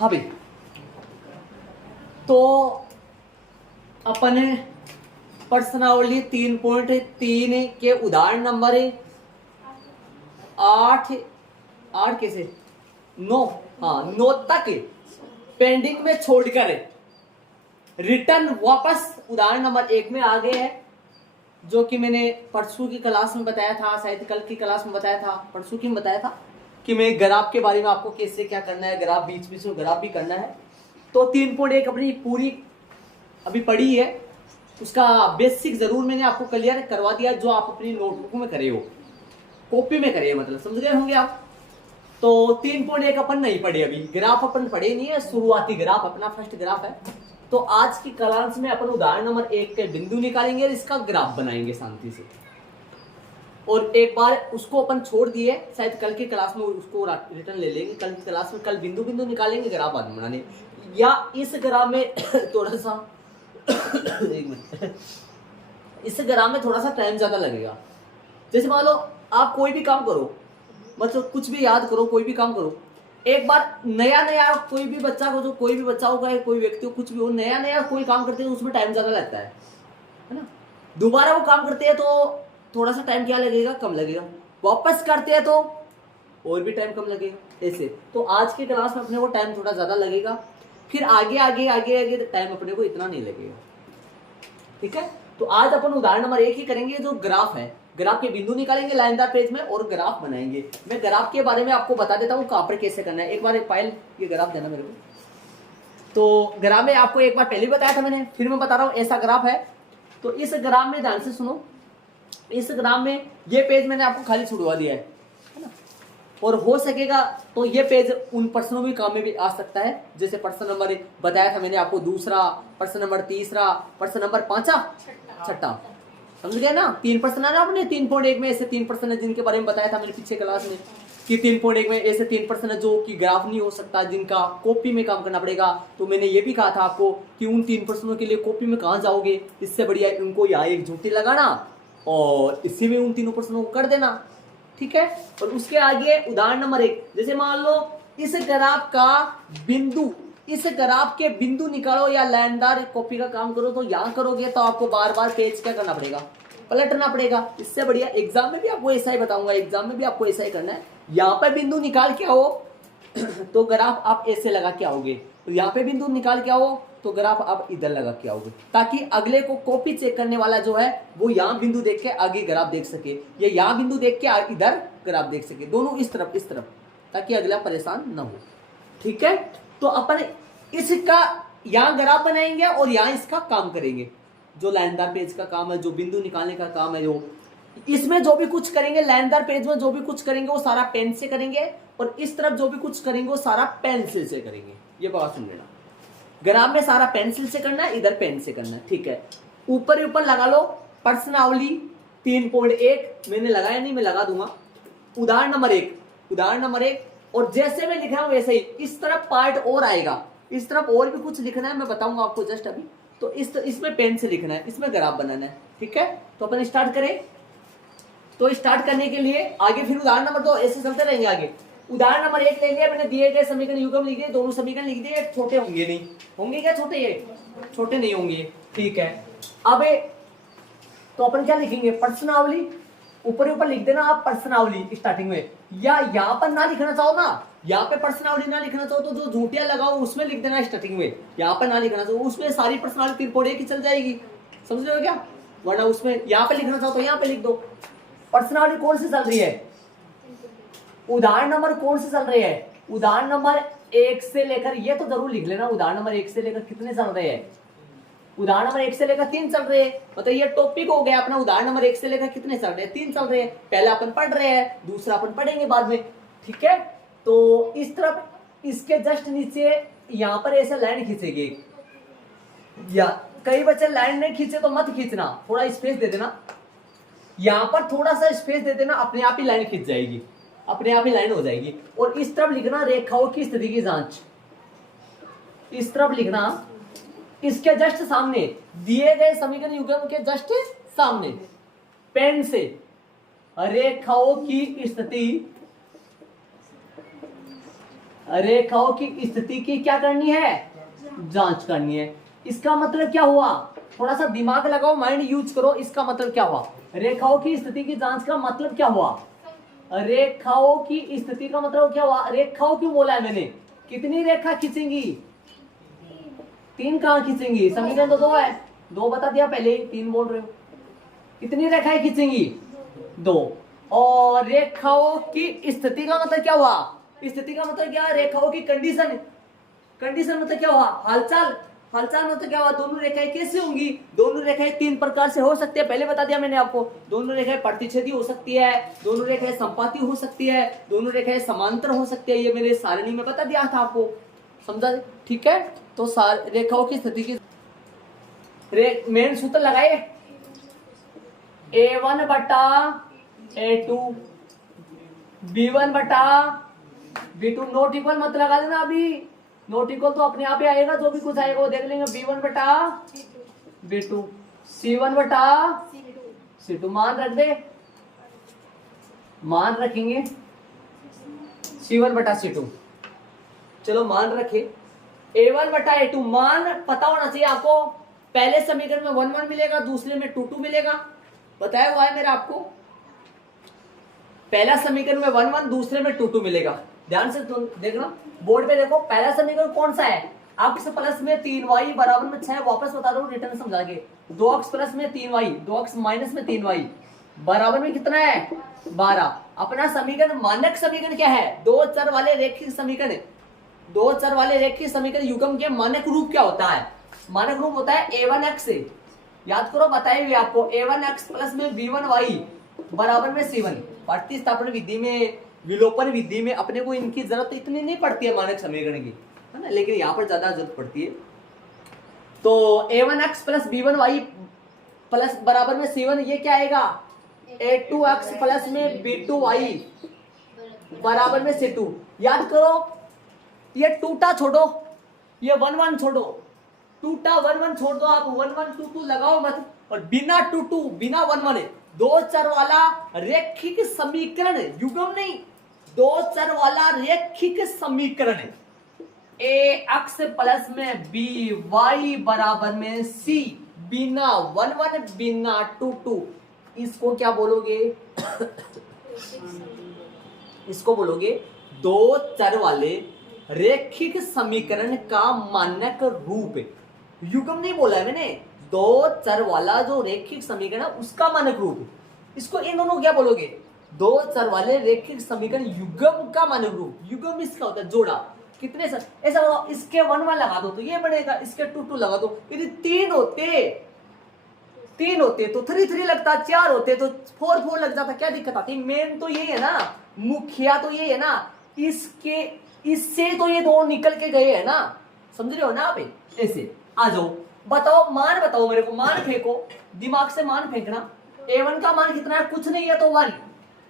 हाँ भाई, तो अपन प्रश्नावली 3.3 के उदाहरण नंबर 8 कैसे 9, हाँ 9 तक पेंडिंग में छोड़कर रिटर्न वापस उदाहरण नंबर 1 में आ गए हैं, जो कि मैंने परसों की क्लास में बताया था, शायद कल की क्लास में बताया था, परसों की में बताया था कि मैं ग्राफ के बारे में आपको कैसे क्या करना है, ग्राफ बीच बीच में ग्राफ भी करना है। तो 3.1 अपनी पूरी अभी पढ़ी है, उसका बेसिक जरूर मैंने आपको क्लियर करवा दिया, जो आप अपनी नोटबुक में करे हो, कॉपी में करे, मतलब समझ गए होंगे आप। तो 3.1 अपन नहीं पढ़े, अभी ग्राफ अपन पढ़े नहीं है, शुरुआती ग्राफ अपना फर्स्ट ग्राफ है। तो आज की क्लास में अपन उदाहरण नंबर 1 के बिंदु निकालेंगे और इसका ग्राफ बनाएंगे शांति से, और एक बार उसको अपन छोड़ दिए, शायद कल की क्लास में उसको रिटर्न ले लेंगे, कल की क्लास में कल बिंदु बिंदु निकालेंगे, ग्राफ बाद में बनाने, या इस ग्राफ में थोड़ा सा एक मिनट, इस ग्राफ में थोड़ा सा टाइम ज्यादा लगेगा। जैसे मान लो आप कोई भी काम करो, मतलब कुछ भी याद करो, कोई भी काम करो, एक बार नया नया कोई भी बच्चा को, जो कोई भी बच्चा होगा, कोई व्यक्ति हो, कुछ भी हो, नया नया कोई काम करते हैं उसमें टाइम ज्यादा लगता है ना। दोबारा वो काम करते हैं तो थोड़ा सा टाइम क्या लगेगा, कम लगेगा, वापस करते हैं तो और भी टाइम कम लगेगा, ऐसे। तो आज की क्लास में अपने को टाइम थोड़ा ज्यादा लगेगा, फिर आगे आगे आगे आगे टाइम अपने को इतना नहीं लगेगा, ठीक है। तो आज अपन उदाहरण नंबर 1 ही करेंगे, जो ग्राफ है, ग्राफ के बिंदु निकालेंगे लाइनदार पेज में और ग्राफ बनाएंगे। मैं ग्राफ के बारे में आपको बता देता हूँ कहाँ पर कैसे करना है। एक बार एक फाइल ये ग्राफ देना मेरे को। तो ग्राफ में आपको एक बार पहले बताया था मैंने, फिर मैं बता रहा हूँ, ऐसा ग्राफ है। तो इस ग्राफ में ध्यान से सुनो, इस ग्राफ में ये पेज मैंने आपको खाली छुड़वा दिया है ना, और हो सकेगा तो ये पेज उन प्रश्नों भी काम में भी आ सकता है, जैसे प्रश्न नंबर बताया था मैंने आपको दूसरा, प्रश्न नंबर तीसरा, प्रश्न नंबर 5, छठा, समझ गए ना। 3 प्रश्न है ना आपने 3.1 में, ऐसे 3 प्रश्न है जिनके बारे में बताया था मैंने पीछे क्लास में कि 3.1 में ऐसे 3 प्रश्न है जो कि ग्राफ नहीं हो सकता, जिनका कॉपी में काम करना पड़ेगा। तो मैंने ये भी कहा था आपको कि उन 3 प्रश्नों के लिए कॉपी में कहाँ जाओगे, इससे बढ़िया उनको यहाँ एक झूठी लगाना और इसी में उन 3 प्रश्नों को कर देना, ठीक है। और उसके आगे उदाहरण नंबर 1, जैसे मान लो इस ग्राफ का बिंदु, इस ग्राफ के बिंदु निकालो या लाइनदार कॉपी का काम करो, तो यहां करोगे तो आपको बार बार पेज क्या करना पड़ेगा, पलटना पड़ेगा। इससे बढ़िया एग्जाम में भी आपको ऐसा ही बताऊंगा, एग्जाम में भी आपको ऐसा ही करना है। यहाँ पे बिंदु निकाल के आओ तो ग्राफ आप ऐसे लगा के आओगे, तो यहाँ पे बिंदु निकाल के आओ तो ग्राफ आप इधर लगा के आओगे, ताकि अगले को कॉपी चेक करने वाला जो है वो यहाँ बिंदु देख के आगे ग्राफ देख सके, या यहाँ बिंदु देख के इधर ग्राफ देख सके, दोनों इस तरफ, ताकि अगला परेशान न हो, ठीक है। तो अपन इसका यहाँ ग्राफ बनाएंगे और यहाँ इसका काम करेंगे, जो लाइनदार पेज का काम है, जो बिंदु निकालने का काम है, जो इसमें जो भी कुछ करेंगे, लाइनदार पेज में जो भी कुछ करेंगे वो सारा पेन से करेंगे, और इस तरफ जो भी कुछ करेंगे वो सारा पेंसिल से करेंगे। ये बात सुन लेना, ग्राफ में सारा पेंसिल से करना है, इधर पेन से करना है, ठीक है। ऊपर लगा लो प्रश्नावली 3.1, मैंने लगाया नहीं, मैं लगा दूंगा। उदाहरण नंबर 1, और जैसे मैं लिख रहा हूं वैसे ही इस तरफ पार्ट और आएगा, इस तरफ और भी कुछ लिखना है, मैं बताऊंगा आपको जस्ट अभी। तो इसमें पेन से लिखना है, इसमें ग्राफ बनाना है, ठीक है। तो अपन स्टार्ट करें। तो स्टार्ट करने के लिए आगे फिर उदाहरण नंबर 2 ऐसे चलते रहेंगे आगे। उदाहरण नंबर 1 ले लिया मैंने, दिए गए समीकरण युग्म लिख दिए, दोनों समीकरण लिख दिए, छोटे होंगे नहीं होंगे क्या, छोटे, ये छोटे नहीं होंगे, ठीक है। अब तो अपन क्या लिखेंगे, प्रश्नावली, ऊपर लिख देना आप प्रश्नावली स्टार्टिंग में, या यहाँ पर ना लिखना चाहो ना, यहाँ पे प्रश्नावली ना लिखना चाहो तो जो झूठिया लगाओ उसमें लिख देना स्टार्टिंग में, यहाँ पर ना लिखना चाहो उसमें सारी प्रश्नावली 3.1 की चल जाएगी, समझ रहे हो क्या। वरना उसमें यहाँ पे लिखना चाहो तो यहाँ पे लिख दो। प्रश्नावली कौन सी चल रही है, उदाहरण नंबर कौन से चल रहे हैं, उदाहरण नंबर 1 से लेकर, ये तो जरूर लिख लेना, उदाहरण नंबर 1 से लेकर कितने चल रहे हैं, उदाहरण नंबर 1 से लेकर 3 चल रहे हैं, मतलब ये टॉपिक हो गया अपना। उदाहरण नंबर 1 से लेकर कितने चल रहे हैं, 3 चल रहे हैं। पहला अपन पढ़ रहे हैं, दूसरा अपन पढ़ेंगे बाद में, ठीक है। तो इस तरफ इसके जस्ट नीचे यहाँ पर ऐसे लाइन खींचेगी, या कई बच्चे लाइन नहीं खींचे तो मत खींचना, थोड़ा स्पेस दे देना, यहाँ पर थोड़ा सा स्पेस दे देना, अपने आप ही लाइन खींच जाएगी, अपने आप ही लाइन हो जाएगी। और इस तरफ लिखना रेखाओं की स्थिति की जांच, इस तरफ लिखना इसके जस्ट सामने, दिए गए समीकरण युग्म के जस्ट सामने पेन से रेखाओं की स्थिति रेखाओं की स्थिति की क्या करनी है, जांच करनी है। इसका मतलब क्या हुआ, थोड़ा सा दिमाग लगाओ, माइंड यूज करो। इसका मतलब क्या हुआ, रेखाओं की स्थिति की जांच का मतलब क्या हुआ, रेखाओं की स्थिति का मतलब क्या हुआ। रेखाओं क्यों बोला है मैंने, कितनी रेखा खींचेंगी, 3 कहां खींचेंगी, समीकरण तो 2 है, 2 बता दिया पहले ही, 3 बोल रहे हो। कितनी रेखाएं खींचेंगी, 2। और रेखाओं की स्थिति का मतलब क्या हुआ, स्थिति का मतलब क्या, रेखाओं की कंडीशन, कंडीशन मतलब क्या हुआ, हालचाल, हालचाल मतलब क्या हुआ, दोनों रेखाएं कैसे होंगी, दोनों रेखाएं 3 प्रकार से हो सकती है, पहले बता दिया मैंने आपको। दोनों रेखाएं प्रतिच्छेदी हो सकती है, दोनों रेखाएं संपाती हो सकती है, दोनों रेखाएं समांतर हो सकती है, ये मैंने सारणी में बता दिया था आपको, समझा, ठीक है। तो रेखाओं की स्थिति की मेन सूत्र लगाए, A1 बटा A2, B1 बटा B2, नोट इक्वल मत लगा देना अभी, नोट इक्वल तो अपने आप ही आएगा, जो भी कुछ आएगा वो देख लेंगे। B1 बटा B2, C1 बटा C2, मान रख दे, मान रखेंगे C1 बटा C2, चलो मान रखे। A1 बटा A2 मान पता होना चाहिए आपको, पहले समीकरण में 1 1 मिलेगा, दूसरे में 2 2 मिलेगा, बताया हुआ है मेरा आपको, पहला समीकरण में 1 1, दूसरे में 2 2 मिलेगा। ध्यान से देखना, बोर्ड पे देखो, पहला समीकरण कौन सा है, x प्लस में 3y बराबर में 6, वापस बता दो रिटर्न समझा के, 2x प्लस में 3y, 2x माइनस में 3y बराबर में कितना है, 12। अपना समीकरण, मानक समीकरण क्या है, 2 चर वाले रेखिक समीकरण, 2 चर वाले रेखिक समीकरण युग्म के मानक रूप क्या होता है, मानक रूप होता है a1x, याद करो बताए हुए आपको, a1x प्लस में b1y बराबर में c1। प्रतिस्थापन विधि में, विलोपन विधि में अपने को इनकी जरूरत इतनी नहीं पड़ती है मानक समीकरण की, है ना, लेकिन यहाँ पर ज्यादा जरूरत पड़ती है। तो a1x प्लस b1y प्लस बराबर में c1, ये क्या आएगा, a2x प्लस में b2y बराबर में c2। याद करो, ये टूटा छोड़ो, ये 1 1 छोड़ो, टूटा 1 1 छोड़ दो, आप 1 1 2 2 लगाओ मत, और बिना 2 2 बिना 1 1 2 चर वाला रेखिक समीकरण, युग्म नहीं, 2 चर वाला रेखिक समीकरण, ax प्लस में by बराबर में c, बिना 1 1 बिना 2 2, इसको क्या बोलोगे इसको बोलोगे 2 चर वाले रेखिक समीकरण का मानक रूप। युग्म नहीं बोला है मैंने, 2 चर वाला जो रेखिक समीकरण है उसका मानक रूप, इसको इन दोनों क्या बोलोगे, 2 चर वाले रेखिक समीकरण युग्म का मानक रूप। युग्म इसका होता है जोड़ा, कितने सर, ऐसा बताओ, इसके 1 1 लगा दो तो ये बनेगा, इसके 2 2 लगा दो, यदि 3 होते तो 3 3 लगता, 4 होते तो 4 4 लग जाता, क्या दिक्कत आती। मेन तो यही है ना, मुखिया तो यही है ना, इससे तो ये 2 निकल के गए है ना, समझ रहे हो ना आप, ऐसे आ जाओ, बताओ मान, बताओ मेरे को, मान फेंको, दिमाग से मान फेंकना। a1 का मान कितना है, कुछ नहीं है तो 1,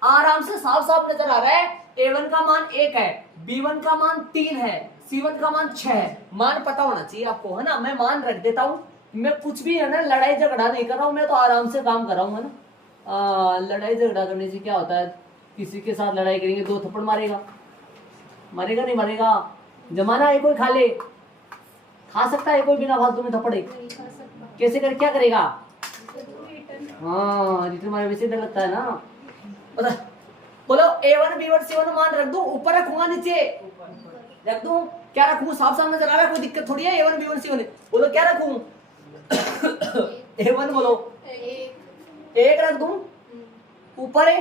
आराम से साफ साफ नजर आ रहा है, a1 का मान 1 है, b1 का मान 3 है, c1 का मान 6 है, मान पता होना चाहिए आपको, है ना। मैं मान रख देता हूँ, मैं कुछ भी है ना लड़ाई झगड़ा नहीं कर रहा हूँ, मैं तो आराम से काम कर रहा हूँ, है ना। लड़ाई झगड़ा करने से क्या होता है, किसी के साथ लड़ाई करेंगे 2 थप्पड़ मारेगा, मरेगा नहीं मरेगा, जमाना है कोई खा ले, खा सकता है कोई बिना फालतू में थप्पड़, कैसे कर, क्या करेगा, हाँ रिटर्न मारे, वैसे डर लगता है ना, बता बोलो। a1 b1 c1 मान रख दो, ऊपर रखूंगा नीचे रख दूं, क्या रखूं, साफ साफ नजर आ रहा है, कोई दिक्कत थोड़ी है। a1 b1 c1 बोलो क्या रखूं a1 बोलो 1 रख दूं, ऊपर है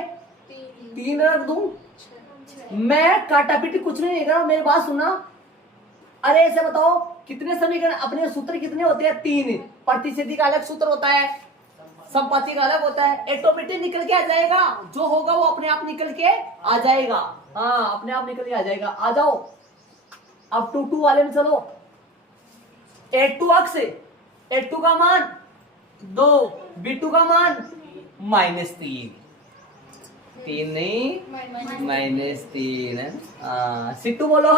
3 रख दूं, मैं काटापीटी कुछ नहीं कर रहा हूं, मेरी बात सुनना। अरे ऐसे बताओ, कितने समीकरण, अपने सूत्र कितने होते हैं, 3, प्रतिच्छेदी का अलग सूत्र होता है, संपाती का अलग होता है, ऑटोमेटिक निकल के आ जाएगा, जो होगा वो अपने आप निकल के आ जाएगा, हाँ अपने आप निकल के आ जाएगा। आ जाओ अब 2 2 वाले में चलो, a2x, a2 का मान 2, b2 का मान -3, 3 नहीं -3 है, c2 बोलो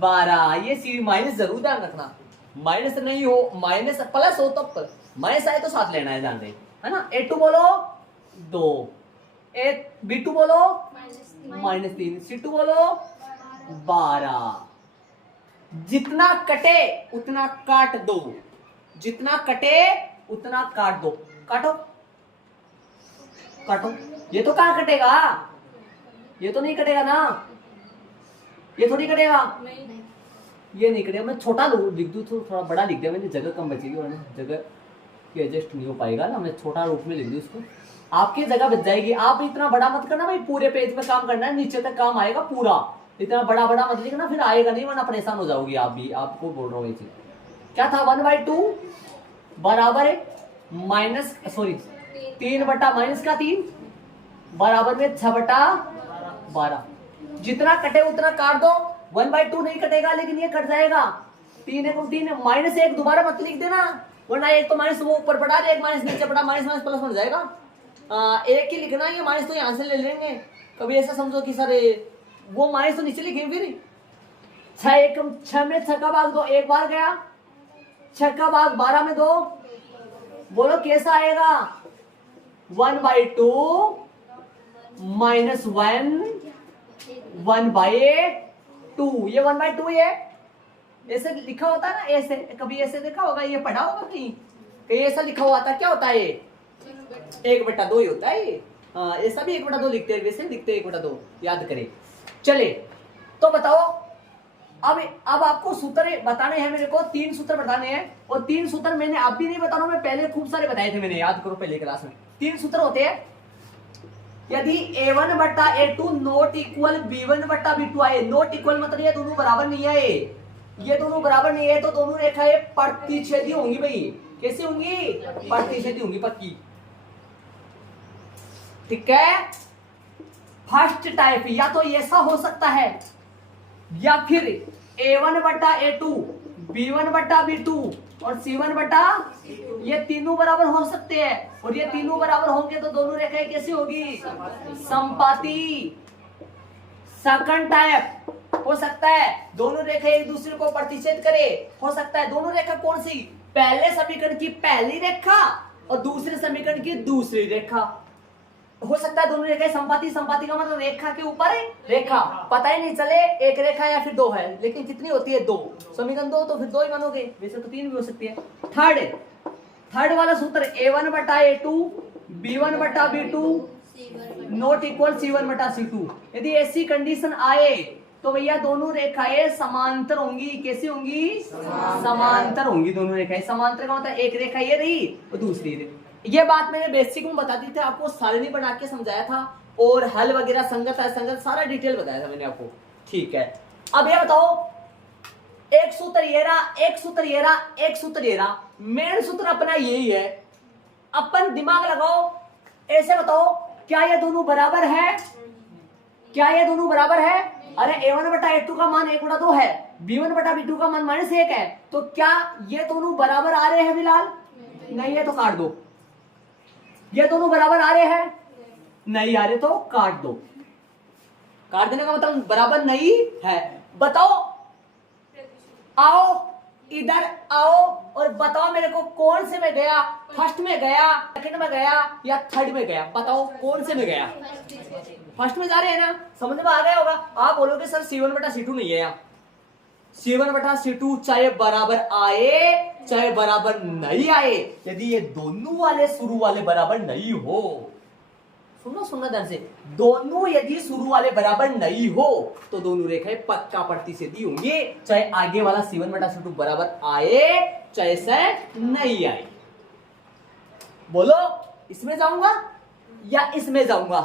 12, ये सी माइनस जरूर ध्यान रखना, माइनस नहीं हो, माइनस प्लस हो तब, माइनस आए तो साथ लेना है, ध्यान दे, है ना। a2 बोलो 2, b2 बोलो -3, c2 बोलो 12। जितना कटे उतना काट दो, जितना कटे उतना काट दो। काटो काटो। ये तो कहाँ कटेगा, ये तो नहीं कटेगा ना, ये थोड़ी कटेगा, ये नहीं कटेगा। मैं छोटा लिख दूँ तो थोड़ा बड़ा लिख दिया मैंने, जगह कम बचेगी और जगह की एडजस्ट नहीं हो पाएगा ना, मैं छोटा रूप में लिख दूँ इसको, आपकी जगह बच जाएगी। आप इतना बड़ा मत करना भाई, पूरे पेज में काम करना है, नीचे तक काम आएगा पूरा, इतना बड़ा बड़ा मत लिखना, फिर आएगा नहीं, वरना परेशान हो जाओगी आप भी। आपको बोल रहा हूँ ये चीज। क्या था 1/2 बराबर है माइनस, सॉरी 3 बटा माइनस का 3 बराबर में 6/12। जितना कटे उतना काट दो। 1/2 नहीं कटेगा लेकिन ये कट जाएगा। 3 1 3 -1 दोबारा मत लिख देना, वरना एक तो माइनस वो ऊपर पड़ा, एक माइनस नीचे पड़ा, माइनस माइनस प्लस बन जाएगा। एक ही लिखना, ये माइनस तो यहाँ से ले लेंगे। कभी ऐसा समझो कि सर वो माइनस तो नीचे लिखे, फिर 6 में 6 का भाग 2 एक बार गया, 6 का भाग 12 में 2, बोलो कैसा आएगा। 1/2 -1 1/2, ये 1/2 ये ऐसे लिखा होता है ना, ऐसे कभी ऐसे देखा होगा, ये पढ़ा होगा कहीं कहीं ऐसा लिखा हुआ था। क्या होता है ये 1/2 ही होता है ये। ऐसा भी 1/2 लिखते हैं, वैसे लिखते हैं 1/2, याद करें। चले तो बताओ, अब आपको सूत्र बताने हैं मेरे को, 3 सूत्र बताने हैं, और 3 सूत्र मैंने आप भी नहीं बता रहा हूं, मैं पहले खूब सारे बताए थे मैंने, याद करो पहले क्लास में। 3 सूत्र होते हैं। यदि a1/a2 नॉट इक्वल b1/b2 आए, नॉट इक्वल मतलब ये दोनों बराबर नहीं आए, ये दोनों बराबर नहीं है, तो दोनों रेखाएं प्रतिच्छेदी होंगी भाई। कैसी होंगी, प्रतिच्छेदी होंगी पक्की, ठीक है। फर्स्ट टाइप या तो ऐसा हो सकता है, या फिर a1/a2 b1/b2 और c1/, ये तीनों बराबर हो सकते हैं, और ये तीनों बराबर होंगे तो दोनों रेखाएं कैसी होगी, समपाती। सेकंड टाइप हो सकता है दोनों रेखाएं एक दूसरे को प्रतिच्छेद करे, हो सकता है दोनों रेखा कौन सी, पहले समीकरण की पहली रेखा और दूसरे समीकरण की दूसरी रेखा, हो सकता है दोनों रेखाएं संपाती। संपाती का मतलब रेखा के ऊपर रेखा, पता ही नहीं चले एक रेखा या फिर 2 है, लेकिन कितनी होती है 2, समीकरण 2 तो फिर 2 ही मानोगे, वैसे तो 3 भी हो सकती है। थर्ड वाला सूत्र a1/a2 b1/b2 not equal c1/c2। यदि ऐसी कंडीशन आए तो भैया दोनों रेखाएं समांतर होंगी। कैसी होंगी, समांतर होंगी। दोनों रेखाएं समांतर का मतलब एक रेखा ये रही और दूसरी रही। ये बात मैंने बेसिक में बता दी थी आपको, सारणी बना के समझाया था, और हल वगैरह संगत असंगत सारा डिटेल बताया था मैंने आपको, ठीक है। अब ये बताओ, एक सूत्र ये रहा, एक सूत्र ये रहा, एक सूत्र ये रहा, मेन सूत्र अपना यही है। अपन दिमाग लगाओ, ऐसे बताओ क्या ये दोनों बराबर है, क्या ये दोनों बराबर है। अरे a1/a2 का मान 1/2 है, b1/b2 का मान -1 है, तो क्या ये दोनों बराबर आ रहे हैं फिलहाल, नहीं है तो काट दो। ये दोनों बराबर आ रहे हैं, नहीं आ रहे तो काट दो। काट देने का मतलब बराबर नहीं है। बताओ, आओ इधर आओ और बताओ मेरे को कौन से में गया, फर्स्ट में गया, सेकंड में गया या थर्ड में गया, बताओ कौन से में गया। फर्स्ट में जा रहे हैं ना, समझ में आ गया होगा। आप बोलोगे सर c1/c2 नहीं है यहाँ, c1/c2 चाहे बराबर आए चाहे बराबर नहीं आए, यदि ये दोनों वाले शुरू वाले बराबर नहीं हो, सुनो ध्यान से, दोनों यदि शुरू वाले बराबर नहीं हो तो दोनों रेखाएं पक्का प्रतिच्छेदी होंगी, चाहे आगे वाला c1/c2 बराबर आए चाहे से नहीं आए। बोलो इसमें जाऊंगा या इसमें जाऊंगा,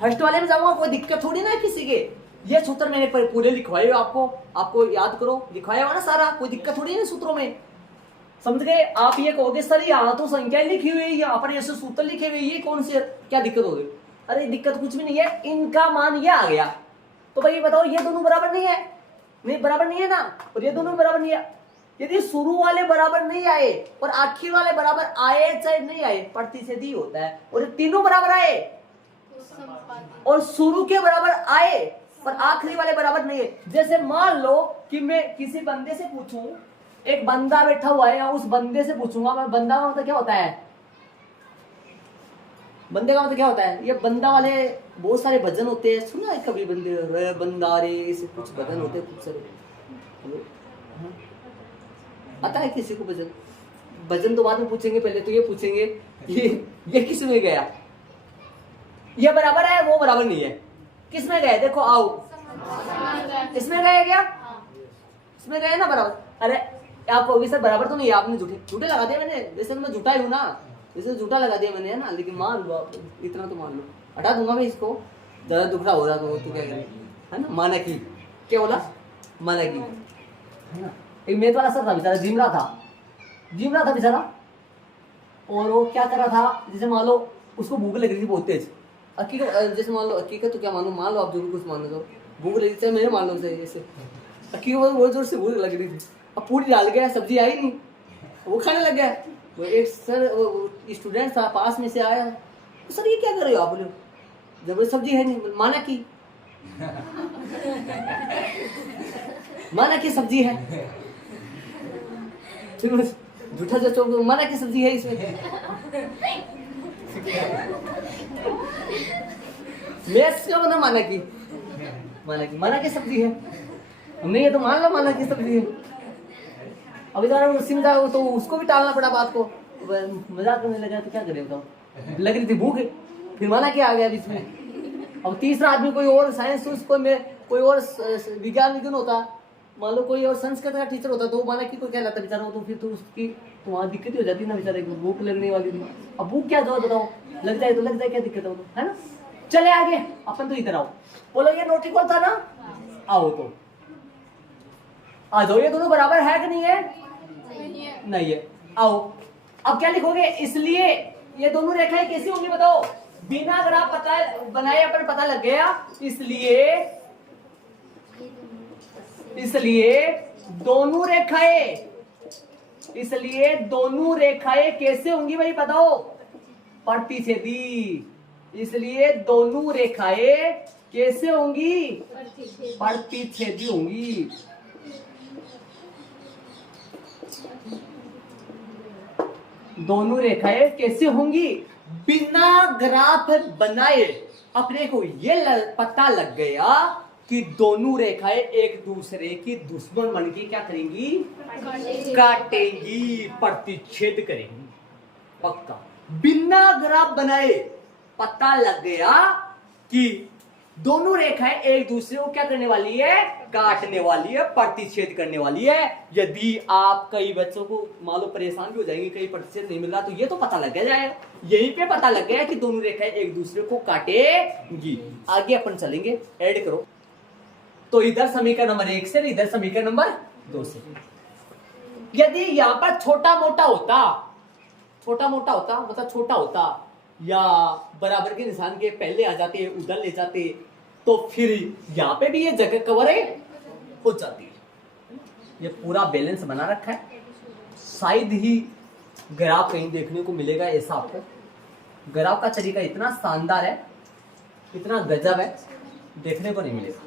फर्स्ट वाले में जाऊंगा, कोई दिक्कत थोड़ी ना किसी के। ये सूत्र मैंने पूरे लिखवाए आपको याद करो, लिखवाया हुआ ना सारा, कोई दिक्कत थोड़ी है सूत्रों में, समझ गए। आप ये कहोगे सर यहाँ तो संख्या लिखी हुई है, यहाँ पर ऐसे सूत्र लिखे हुए, ये कौन सी क्या दिक्कत होगी। अरे दिक्कत कुछ भी नहीं है, इनका मान ये आ गया तो भाई बताओ ये दोनों बराबर नहीं है, नहीं बराबर नहीं है ना, और ये दोनों बराबर नहीं है। यदि शुरू वाले बराबर नहीं आए और आखिर वाले बराबर आए चाहे नहीं आए, प्रतिच्छेदी होता है। और ये तीनों बराबर आए और शुरू के बराबर आए पर आखिरी वाले बराबर नहीं है। जैसे मान लो कि मैं किसी बंदे से पूछूं, एक बंदा बैठा हुआ है, उस बंदे से पूछूंगा मैं, बंदा का मतलब क्या होता है, बंदे का मतलब क्या होता है, ये बंदा वाले बहुत सारे भजन होते हैं, सुना है कभी बंदे रे बंदा रे, ऐसे कुछ भजन होते हैं खूब सारे। हाँ? आता है किसी को भजन? भजन तो बाद में पूछेंगे, पहले तो ये पूछेंगे ये किस में गया, ये बराबर है वो बराबर नहीं है, किस में गए? देखो आओ, इसमें गए क्या? इसमें गए ना बराबर। अरे आप कहोगे सर बराबर तो नहीं है, आपने झूठे लगा दिया मैंने, जैसे मैं झूठा ही हूं ना, जैसे झूठा लगा दिया मैंने, है ना, लेकिन मान लो आप इतना तो मान लो, हटा दूंगा मैं इसको, ज्यादा दुखड़ा हो रहा तो क्या करें, है ना। माना की क्या बोला, माना की, है ना। एक मेथ वाला सर था बेचारा, जिम रहा था बेचारा, और वो क्या कर रहा था, जैसे मान लो उसको भूख लग रही थी बहुत तेज, हकीकत जैसे मान लो, हकीकत तो क्या मानो, मान लो आप जो भी कुछ मान लो, तो भूख लगी थी, मैंने मान लो से जैसे हकीकत बहुत जोर से भूख लग रही थी, अब पूरी डाल गया, सब्जी आई नहीं, वो खाने लग गया। वो एक सर स्टूडेंट था पास में से आया, तो सर ये क्या कर रहे हो आप? बोले जब सब्जी है नहीं, माना की सब्जी है, झूठा जो चौक, माना की सब्जी है इसमें, मैथ्स का मतलब माना की सब्जी है, हमने ये तो मान लो माना की सब्जी है। अभी तो उसको भी टालना पड़ा बात को, मजाक करने लगा तो क्या करे बताओ, लग रही थी भूख, फिर माना क्या आ गया बीच में। अब तीसरा आदमी कोई और साइंस कोई और विज्ञान क्यों होता, मान लो कोई और संस्कृत का टीचर होता, तो वो माना की को क्या लगता बेचारा, तो फिर तो उसकी तो वहाँ दिक्कत ही हो जाती ना बेचारे को, भूख लगने वाली थी। अब भूख क्या जवाब बताओ, लग जाए तो लग जाए, क्या दिक्कत है ना। चले आगे, अपन तो इधर आओ, बोलो ये नोटिकल था ना, आओ तो आ जाओ, ये दोनों बराबर है कि नहीं है? नहीं है। आओ अब क्या लिखोगे, इसलिए ये दोनों रेखाएं कैसी होंगी बताओ, बिना ग्राफ पता बनाए अपन पता लग गया, इसलिए दोनों रेखाएं कैसे होंगी भाई बताओ, प्रतिच्छेदी। इसलिए दोनों रेखाएं कैसे होंगी, प्रतिच्छेदी होंगी। दोनों रेखाएं कैसे होंगी, बिना ग्राफ बनाए अपने को ये पता लग गया कि दोनों रेखाएं एक दूसरे की दुश्मन बन के क्या करेंगी, काटेंगी, प्रतिच्छेद करेंगी, पक्का। बिना ग्राफ बनाए पता लग गया कि दोनों रेखाएं एक दूसरे को क्या करने वाली है, काटने वाली है, प्रतिच्छेद करने वाली है। यदि आप कई बच्चों को मान लो परेशान भी हो जाएंगे, कई प्रतिच्छेद नहीं मिल रहा, तो ये तो पता लग जाएगा, यहीं पे पता लग गया कि दोनों रेखाएं एक दूसरे को काटेंगी। आगे अपन चलेंगे, ऐड करो, तो इधर समीकरण नंबर 1 से, इधर समीकरण नंबर 2 से। यदि यहां पर छोटा मोटा होता या बराबर के निशान के पहले आ जाते, उधर ले जाते, तो फिर यहां पे भी ये जगह कवर हो जाती है। ये पूरा बैलेंस बना रखा है, शायद ही ग्राफ कहीं देखने को मिलेगा ऐसा आपको। ग्राफ का तरीका इतना शानदार है, इतना गजब है, देखने को नहीं मिलेगा।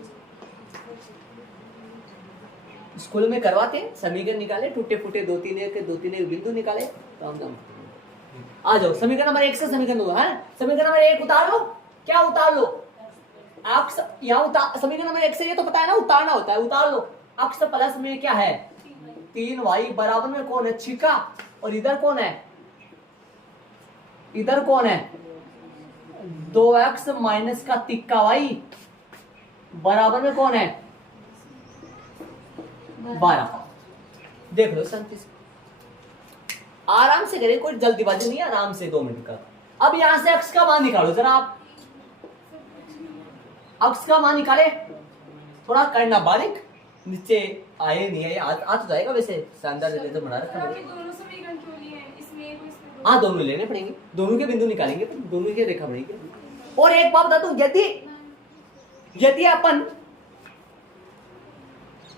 स्कूल में करवाते समीकरण निकाले, टूटे फूटे दो तीन एक बिंदु निकाले, काम आ जाओ। समीकरण नंबर 1 से समीकरण 2 है, समीकरण नंबर 1 उतार लो, क्या उतार लो, अक्ष यहाँ समीकरण नंबर 1 से ये तो पता है ना उतारना होता है, उतार लो। अक्ष प्लस में क्या है 3y, बराबर में कौन है छिका, और इधर कौन है, 2x माइनस का तिक्का y, बराबर में कौन है 12। देख लो शांति से, आराम से करें, कोई जल्दीबाजी नहीं है, आराम से 2 मिनट का। अब यहां से अक्ष का मान निकालो जरा, आप अक्ष का मान निकाले, थोड़ा करना बारीक, नीचे आए नहीं आए, आ तो जाएगा वैसे, शानदार जगह तो बना रखा है। हाँ दोनों लेने पड़ेंगे, दोनों के बिंदु निकालेंगे, दोनों की रेखा बनेगी। और एक बात बता दूं, यदि अपन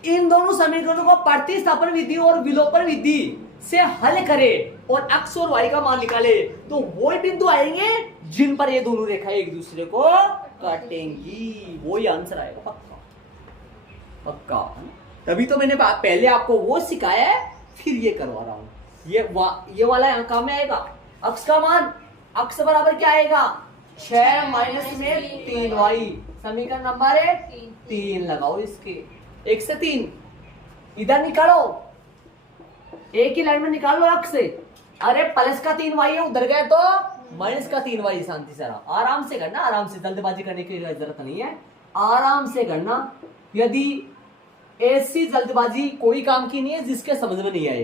इन दोनों समीकरणों को प्रतिस्थापन विधि और विलोपन विधि से हल करें और अक्ष और वाई का मान निकाले, तो वो बिंदु आएंगे जिन पर ये दोनों रेखाएं एक दूसरे को काटेंगी, वही आंसर आएगा पक्का। तभी तो मैंने पहले आपको वो सिखाया है, फिर ये करवा रहा हूं। ये वाला काम में आएगा, अक्ष का मान x बराबर क्या आएगा 6 माइनस में 3y, समीकरण नंबर है 3 लगाओ इसके 1 से 3 इधर निकालो, एक ही लाइन में निकाल लो x से। अरे प्लस का 3y है उधर गए तो माइनस का 3y, शांति से आराम से करना, आराम से, जल्दबाजी करने की जरूरत नहीं है, आराम से करना। यदि ऐसी जल्दबाजी कोई काम की नहीं है जिसके समझ में नहीं आए,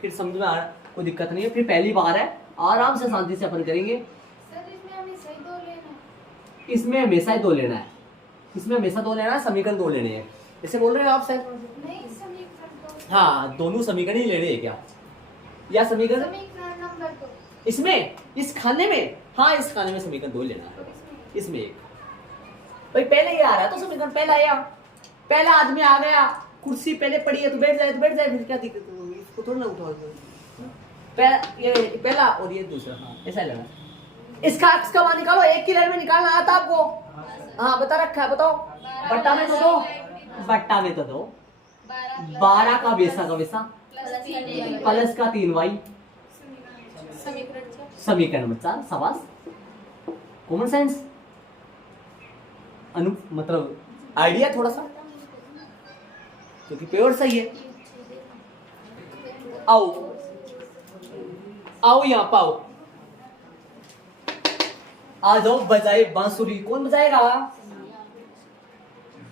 फिर समझ में कोई दिक्कत नहीं है, फिर पहली बार है, आराम से शांति से अपन करेंगे। सर इसमें हमेशा ही 2 लेना है। इसमें हमेशा ही 2 लेना है, इसमें हमेशा 2 लेना है, समीकरण 2 लेने हैं, ऐसे बोल रहे हैं आप सर? नहीं, समीकरण 2। हाँ, दोनों समीकरण ही लेने हैं क्या, या समीकरण नंबर 2 इसमें, इस खाने में, हाँ इस खाने में समीकरण 2 लेना है, इसमें एक भाई पहले ये आ रहा है तो समीकरण पहला आया, पहला आदमी आ गया, कुर्सी पहले पड़ी है तो बैठ जाए, तो बैठ जाए, फिर क्या दिक्कत है, इसको थोड़ा ना उठाओ, ये पहला और ये दूसरा, हाँ ऐसा लेना। इसका x का मान निकालो, एक की लाइन में निकालना आता आपको, हाँ बता रखा है, बताओ। बट्टा में तो दो, बट्टा में तो दो, 12 का वैसा प्लस का 3y, समीकरण नंबर 4, शाबाश, कॉमन सेंस, मतलब आइडिया थोड़ा सा, क्योंकि प्योर सही है। आओ आओ यहाँ पाओ, आ जाओ, बजाए बांसुरी, कौन बजाएगा?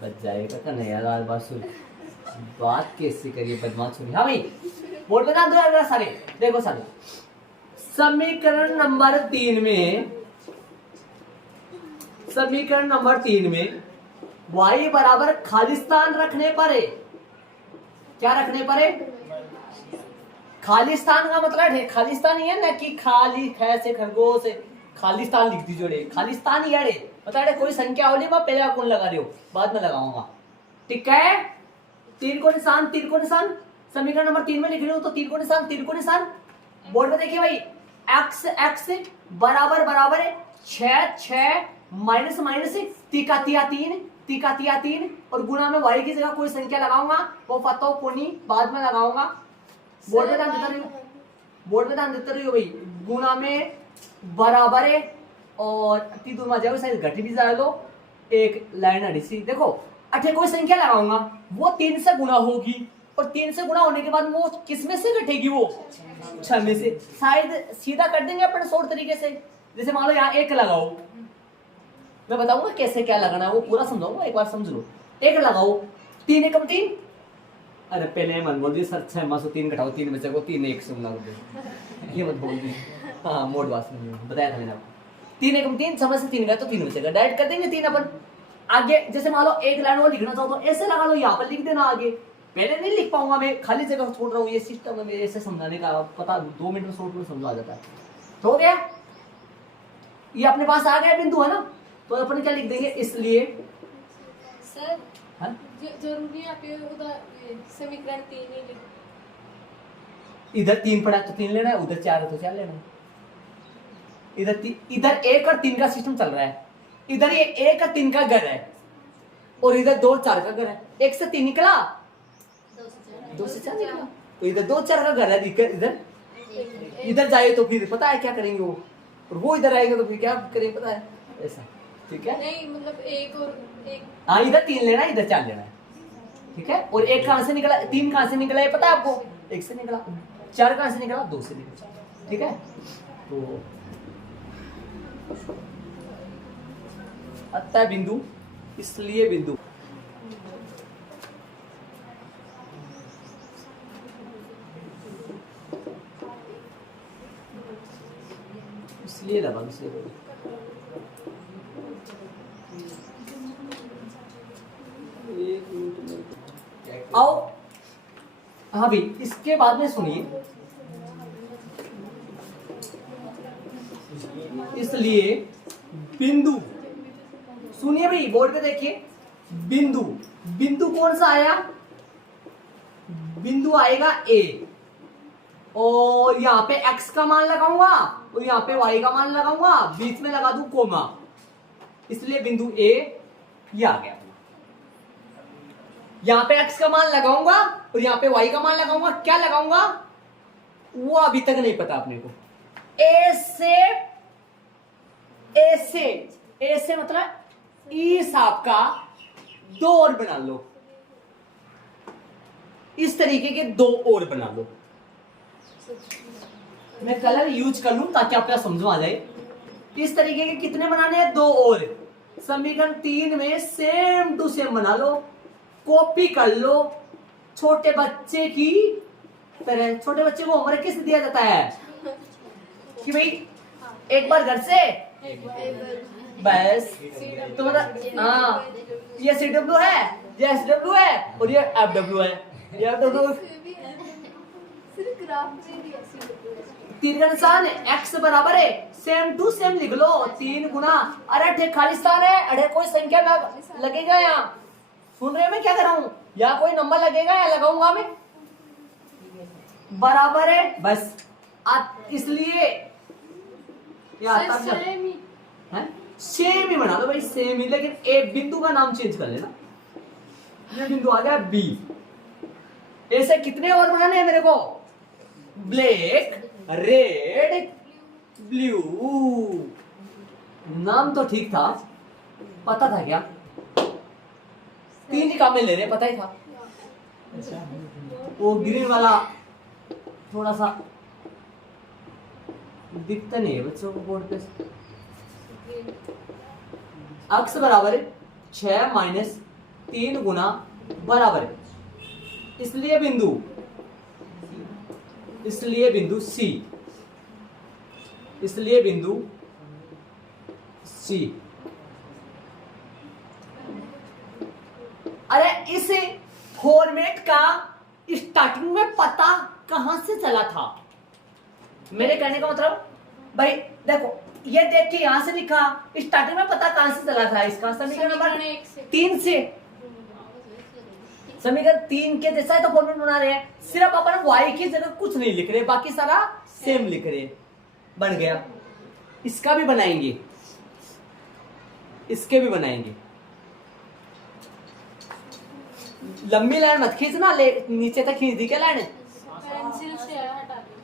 बजाएगा का नहीं यार बांसुरी, बात कैसे करिए बदमाशुरी। हाँ भाई बोल बना दो सारे, देखो सारे, समीकरण नंबर 3 में, समीकरण नंबर 3 में y बराबर खालिस्तान रखने पर है, क्या रखने पर है? खालिस्तान का मतलब है, खालिस्तान ही है ना कि खाली खे से खरगोश से खालिस्तान लिख दी जोड़े, खालिस्तान ही है, बता रहे कोई संख्या हो नहीं, मैं पहले कौन लगा रही हो, बाद में लगाऊंगा, ठीक है। तीर को निशान, तीर को निशान, समीकरण नंबर 3 में लिख रहे हो तो तीर को निशान, तीर को निशान, बोर्ड में देखिए भाई, x बराबर बराबर है 6 माइनस माइनस तीका तिया 3 और गुणा में y की जगह कोई संख्या लगाऊंगा, वो फतो कोनी बाद में लगाऊंगा। बोर्ड में ध्यान देते रहियो, बोर्ड में ध्यान देते रहियो भाई, गुणा में बराबर है और 3 दूर में जाओ, शायद घटी भी जा लो, एक लाइन हटी सी, देखो अठे कोई संख्या लगाऊंगा, वो 3 से गुणा होगी, और 3 से गुणा होने के बाद वो किस में से घटेगी, वो 6 में से। शायद सीधा कर देंगे अपन शॉर्ट तरीके से, जैसे मान लो यहाँ 1 लगाओ, मैं बताऊंगा कैसे क्या लगाना है, वो पूरा समझाऊंगा, एक बार समझ लो। 1 लगाओ, 3 एकम 3, अरे पहले मन बोल दी सर 6 में से 3 घटाओ 3 में से को 3 1 से गुणा कर दो, ये मत बोल दी, हाँ मोड बात नहीं बताया था मैंने आपको। 3 एकम 3, 6 में से 3 गए तो 3 में से डायरेक्ट कर देंगे 3 अपन। आगे जैसे मान लो 1 लाइन और लिखना चाहो तो ऐसे लगा लो, यहाँ पर लिख देना आगे, पहले नहीं लिख पाऊंगा मैं, खाली जगह छोड़ रहा हूँ, ये सिस्टम है मेरे ऐसे समझाने का, पता 2 मिनट में शॉर्ट में समझा जाता है, तो हो गया। ये अपने पास आ गया बिंदु है ना, तो अपन क्या लिख देंगे, इसलिए सर हाँ? जरूरी है आप उधर समीकरण 3 ही लिखो, इधर 3 पड़ा तो 3 लेना है, उधर 4 है तो 4 लेना है, इधर 1 और 3 का सिस्टम चल रहा है, इधर ये 1 और 3 का घर है और इधर 2 और 4 का घर है, 1 से 3 निकला, 2 से 4 निकला, तो इधर 2 4 का घर है, इधर जाए तो फिर पता है क्या करेंगे वो, और वो इधर आएगा तो फिर क्या करेंगे पता है, ऐसा, ठीक है। नहीं मतलब 1 और 1, हाँ इधर 3 लेना है, इधर 4 लेना है, ठीक है। और 1 कहां से निकला, 3 कहां से निकला है पता है आपको, 1 से निकला, 4 कहां से निकला, 2 से निकला, ठीक है। तो आता है बिंदु, इसलिए बिंदु इसलिए लगा, इसलिए आओ। हाँ भाई इसके बाद में सुनिए, इसलिए बिंदु, सुनिए भाई बोर्ड पे देखिए, बिंदु, बिंदु कौन सा आया, बिंदु आएगा ए, और यहाँ पे x का मान लगाऊंगा और यहाँ पे y का मान लगाऊंगा, बीच में लगा दूं कोमा, इसलिए बिंदु ए ये आ गया। यहाँ पे x का मान लगाऊंगा और यहाँ पे y का मान लगाऊंगा, क्या लगाऊंगा वो अभी तक नहीं पता अपने को। ए से ऐसे मतलब इस आपका 2 और बना लो, इस तरीके के 2 और बना लो। मैं कलर यूज कर लूं ताकि आपको समझ में आ जाए। इस तरीके के कितने बनाने हैं? 2 और। समीकरण 3 में सेम टू सेम बना लो, कॉपी कर लो छोटे बच्चे की तरह। छोटे बच्चे को होमवर्क किस दिया जाता है कि भाई एक बार घर से बस, तो मतलब हाँ ये CW है, ये SW है और ये FW है। ये FW तीन का निशान x बराबर है, सेम टू सेम लिख लो 3 गुना। अरे ठे खालिस्तान है, अरे कोई संख्या लगेगा यहाँ, सुन रहे हो मैं क्या कर रहा हूँ? या कोई नंबर लगेगा या लगाऊंगा मैं? बराबर है बस। इसलिए सेम ही बना लो भाई, सेम ही, लेकिन एक बिंदु का नाम चेंज कर लेना। ये बिंदु आ गया B। ऐसे कितने और बनाने हैं मेरे को? Black, red, blue. नाम तो ठीक था, पता था क्या? 3 ही काम में ले रहे, पता ही था। वो ग्रीन वाला थोड़ा सा दिखता नहीं है बच्चों को बोर्ड पे। अक्स बराबर है 6 माइनस 3 गुना बराबर है, इसलिए बिंदु C, इसलिए बिंदु C। अरे इस फॉर्मेट का स्टार्टिंग में पता कहां से चला था? मेरे कहने का मतलब भाई देखो, ये देख के यहां से लिखा, स्टार्टिंग में पता कहां से चला था इसका? समीकरण नंबर 3 से। समीकरण 3 के जैसा है तो फॉर्मेट बना रहे हैं, सिर्फ अपन y की जगह कुछ नहीं लिख रहे, बाकी सारा सेम लिख रहे। बन गया। इसका भी बनाएंगे, इसके भी बनाएंगे। लंबी लाइन मत खींचना, नीचे तक खींच दी क्या लाइन? पेंसिल से हटा दो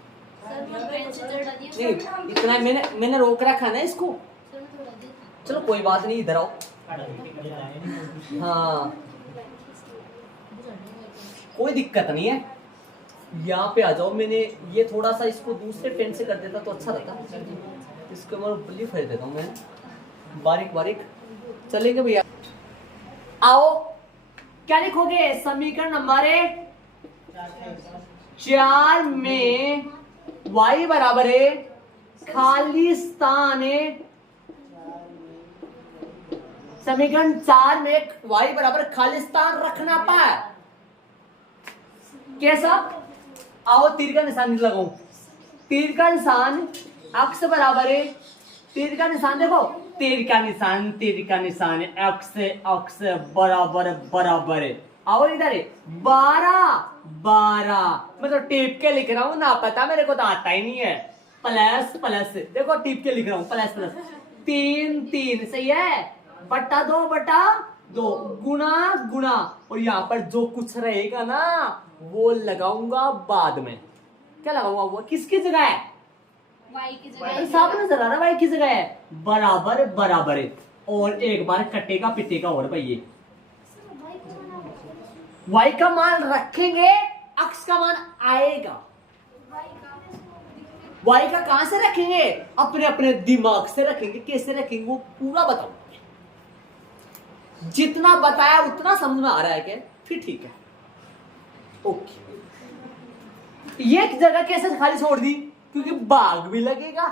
सर, मैं पेंसिल से हटा दिया। नहीं इतना मैंने रोक रखा ना इसको। चलो कोई बात नहीं, इधर आओ। हाँ कोई दिक्कत नहीं है, यहाँ पे आ जाओ। मैंने ये थोड़ा सा इसको दूसरे पेन से कर देता तो अच्छा रहता। इसको मैं ऊपरी फेर देता हूँ, मैं बारीक बारीक चलेंगे भैया। आओ क्या लिखोगे? समीकरण नंबर 4 में y बराबर है खाली स्थान है। समीकरण 4 में y बराबर खाली स्थान रखना पाए कैसा? आओ तीर का निशान लगाओ। तीर का निशान अक्स बराबर है, तीर का निशान देखो, तीर का निशान अक्स अक्स बराबर बराबर है। आओ इधर 12 मैं तो टीप के लिख रहा हूं ना, पता मेरे को तो आता ही नहीं है। प्लस प्लस देखो टीप के लिख रहा हूं, प्लस प्लस 3 सही है, बटा 2 गुना गुना, और यहाँ पर जो कुछ रहेगा ना वो लगाऊंगा बाद में। क्या लगाऊंगा? वो किसकी जगह है? y की जगह। साफ नजर आ रहा है y की जगह है, बराबर बराबर है। और एक बार कटेगा पिटेगा और भाई ये y का मान रखेंगे, अक्स का मान आएगा। y का कहां से रखेंगे? अपने अपने दिमाग से रखेंगे। कैसे रखेंगे वो पूरा बताओ। जितना बताया उतना समझ में आ रहा है क्या? फिर ठीक है, ओके। ये जगह कैसे खाली छोड़ दी? क्योंकि बाग भी लगेगा,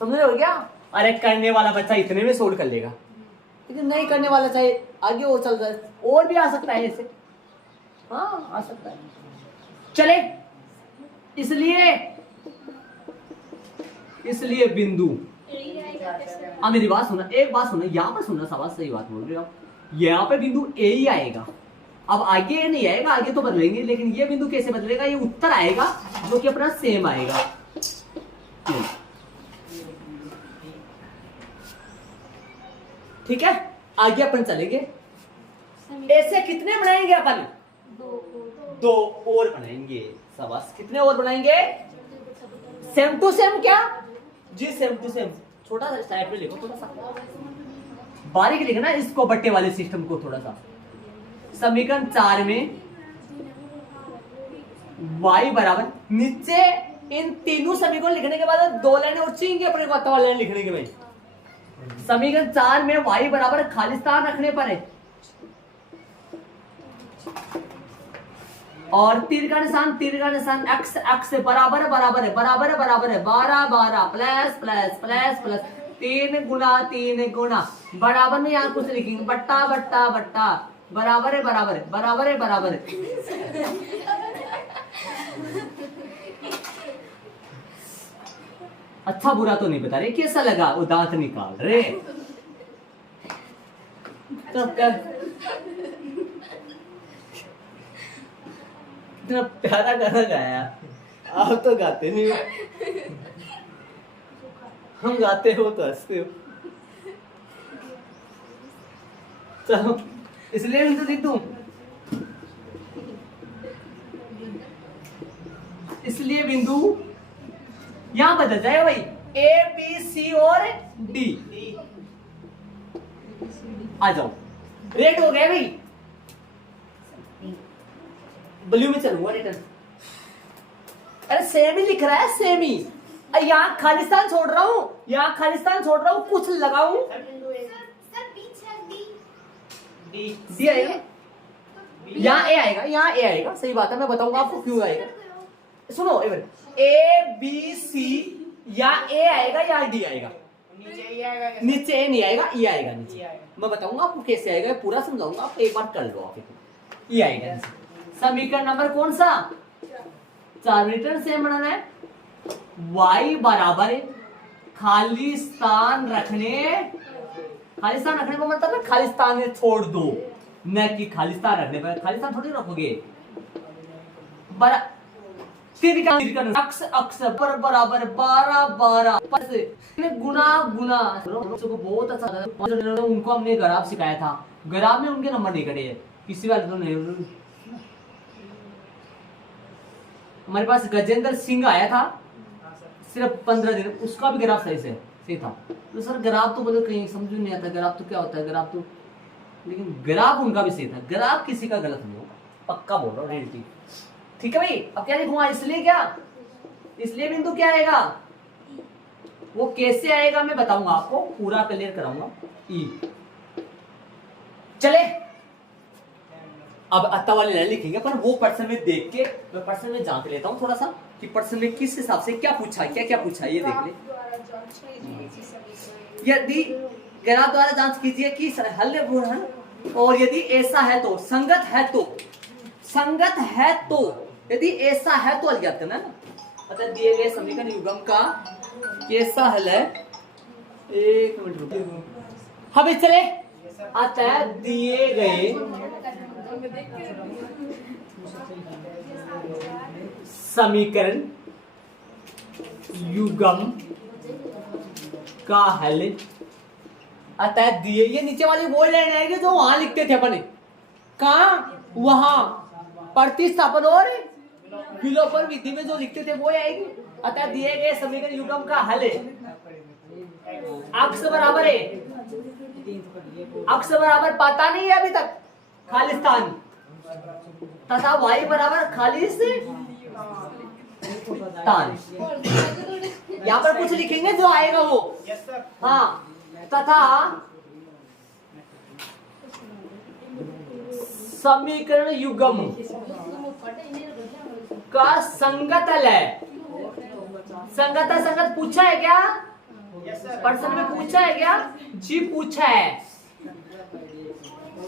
समझ रहे हो क्या? अरे करने वाला बच्चा इतने में सोल्व कर लेगा, लेकिन नहीं करने वाला चाहे आगे वो चल रहा है, और भी आ सकता है ऐसे। हाँ आ सकता है, चले। इसलिए बिंदु, मेरी बात सुना, एक बात सुना, यहाँ पर सुनना, सवाल सही बात बोल रहे हो। यहाँ पे बिंदु ए ही आएगा, अब आगे ये नहीं आएगा, आगे तो बदलेंगे, लेकिन ये बिंदु कैसे बदलेगा? ये उत्तर आएगा जो कि अपना सेम आएगा। ठीक है, आगे अपन चलेंगे। ऐसे कितने बनाएंगे अपन? 2 और बनाएंगे। शाबाश, कितने और बनाएंगे? सेम टू सेम क्या? जी सेम टू सेम, छोटा सा साइड पे लिखो, थोड़ा सा बारीक लिखना इसको, बट्टे वाले सिस्टम को थोड़ा सा। समीकरण 4 में y बराबर, नीचे इन तीनों समीकरण लिखने के बाद 2 लाइनें और चाहिए अपने को वाली लाइन लिखने के भाई। समीकरण 4 में y बराबर खालिस्तान रखने पर है और तीर का निशान x x बराबर है 12 12 प्लस प्लस प्लस प्लस 3 गुना बराबर में यहाँ कुछ लिखेंगे, बट्टा बट्टा बट्टा, बराबर है। अच्छा बुरा तो नहीं बता रहे, कैसा लगा? वो दांत निकाल रहे तो इतना प्यारा गाना गाया, आप तो गाते नहीं हो, हम गाते हो तो हंसते हो। चलो इसलिए मैं तो लिख दूं, इसलिए बिंदु यहां बदल जाएगा भाई, ए बी सी और डी। आ जाओ, रेट हो गया भाई, ब्लू में चलूंगा रिटर्न। अरे सेम ही लिख रहा है, सेम ही। यहाँ खालिस्तान छोड़ रहा हूँ, कुछ लगाऊं, डी आएगा, यहाँ ए आएगा, सही बात है, मैं बताऊंगा आपको क्यों आएगा। सुनो ए बी सी, या ए आएगा या डी आएगा, नीचे ए नहीं आएगा, ई आएगा नीचे। मैं बताऊंगा आपको कैसे आएगा, पूरा समझाऊंगा, आप एक बार कर लो आप, ई आएगा। समीकरण नंबर कौन सा? 4 मीटर से बनाना है। y बराबर है खालिस्तान रखने पर मतलब खालिस्तान में छोड़ दो, न कि खालिस्तान रखने पर। खालिस्तान थोड़ी रखोगे, अक्स पर बराबर 12 गुना बहुत अच्छा, उनको हमने ग्राफ सिखाया था, ग्राफ में उनके नंबर नहीं कटे, किसी वाले तो नहीं। हमारे पास गजेंद्र सिंह आया था सिर्फ 15 दिन, उसका भी ग्राफ सही था। तो सर ग्राफ तो बोले कहीं समझ नहीं आता, ग्राफ तो क्या होता है, ग्राफ तो, लेकिन ग्राफ उनका भी सही था, ग्राफ किसी का गलत नहीं होगा, पक्का बोल रहा हूँ, रियलिटी। ठीक है भाई, अब क्या लिखूंगा, इसलिए बिंदु क्या आएगा, वो कैसे आएगा मैं बताऊंगा आपको, पूरा क्लियर कराऊंगा। ई चले, अब अत्ता वाली लाइन लिखेंगे, पर वो पर्सन में देख के मैं पर्सन में जांच लेता हूँ थोड़ा सा कि पर्सन में किस हिसाब से क्या पूछा है, क्या पूछा है, ये देख ले। यदि ग्राफ द्वारा जांच कीजिए कि हल है, और यदि ऐसा है तो, संगत है तो, यदि ऐसा है तो हल ज्ञात करना है। अतः दिए गए समीकरण युग्म का कैसा हल है, 1 मिनट रुकिए, हम चले। अतः दिए गए समीकरण युग्म का हल, अतः दिए, ये नीचे वाली वो लाइन आएगी जो वहां लिखते थे अपने, कहां, वहां प्रतिस्थापन और विलोपन विधि में जो लिखते थे वो आएगी। अतः दिए गए समीकरण युग्म का हल है, अक्ष बराबर है, अक्ष बराबर पता नहीं है अभी तक खालिस्तान, तथा y बराबर खालिस्तान। यहाँ पर कुछ लिखेंगे जो आएगा वो, हाँ, तथा समीकरण युग्म का संगत है। संगत पूछा है क्या, प्रश्न में पूछा है क्या जी, पूछा है।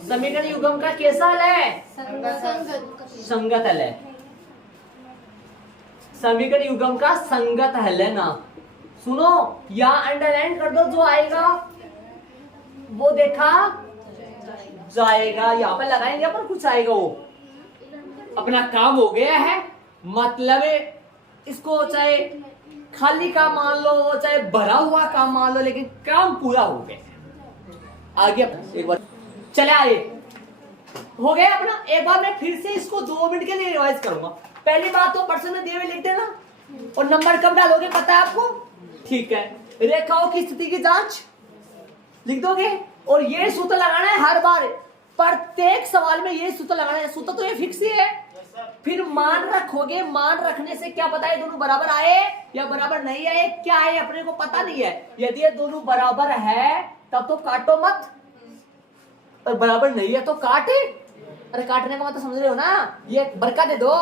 समीकरण युग्म का कैसा हल है, संगत हल है। समीकरण युग्म का संगत हल है ना। सुनो, या अंडरलाइन कर दो, जो आएगा वो देखा जाएगा, यहाँ पर लगाएंगे पर कुछ आएगा वो, अपना काम हो गया है। मतलब इसको चाहे खाली काम मान लो, चाहे भरा हुआ काम मान लो, लेकिन काम पूरा हो गया। आगे एक बार चले आए, हो गया अपना। एक बार मैं फिर से इसको 2 मिनट के लिए रिवाइज करूंगा। पहली बात तो पर्सन में दिए हुए लिख देना, और नंबर कब डालोगे पता है आपको, ठीक है, रेखाओं की स्थिति की जांच लिख दोगे और ये सूत्र लगाना है हर बार, प्रत्येक सवाल में ये सूत्र लगाना है। सूत्र तो ये फिक्स ही है। फिर मान रखोगे, मान रखने से क्या पता है दोनों बराबर आए या बराबर नहीं आए, क्या है अपने को पता नहीं है। यदि ये दोनों बराबर है तब तो काटो मत, और बराबर नहीं है तो काटे। अरे काटने का मतलब समझ रहे हो ना, ये बरका दे दो।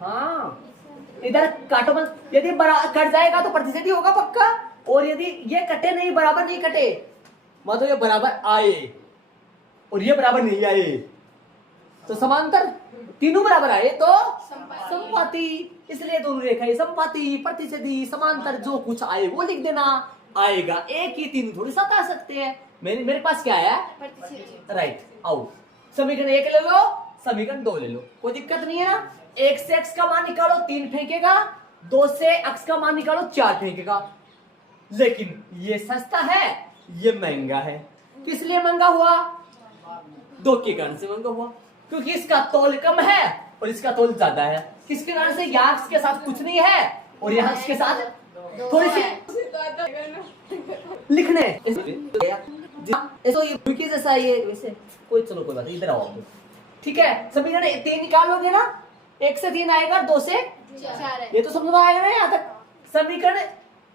हाँ इधर काटो मत, यदि कट जाएगा तो प्रतिशत ही होगा पक्का, और यदि ये कटे नहीं, बराबर नहीं कटे, मतलब ये बराबर आए और ये बराबर नहीं आए तो समांतर, तीनों बराबर आए तो समपाती। इसलिए दोनों रेखाएं समपाती, प्रतिच्छेदी, समांतर, जो कुछ आए वो लिख देना। आएगा एक ही, तीन थोड़ी साथ आ सकते हैं। मेरे पास क्या है, राइट। आओ समीकरण 1 ले लो, समीकरण 2 ले लो, कोई दिक्कत नहीं है ना। 1 से x का मान निकालो 3 फेंकेगा, 2 से x का मान निकालो 4 फेंकेगा। लेकिन ये सस्ता है, ये महंगा है। किस लिए महंगा हुआ, 2 के कारण से महंगा हुआ, क्योंकि इसका तौल कम है और इसका तौल ज्यादा है। किसके कारण से, यहाँ x के साथ कुछ नहीं है और यहाँ x के साथ थोड़ी सी लिखने जैसा ये वैसे कोई, चलो कोई बात नहीं, इधर आओ। ठीक है, समीकरण 3 निकालोगे ना, 1 से 3 आएगा, 2 से 4 है। ये तो समझ में आएगा ना यहाँ तक। समीकरण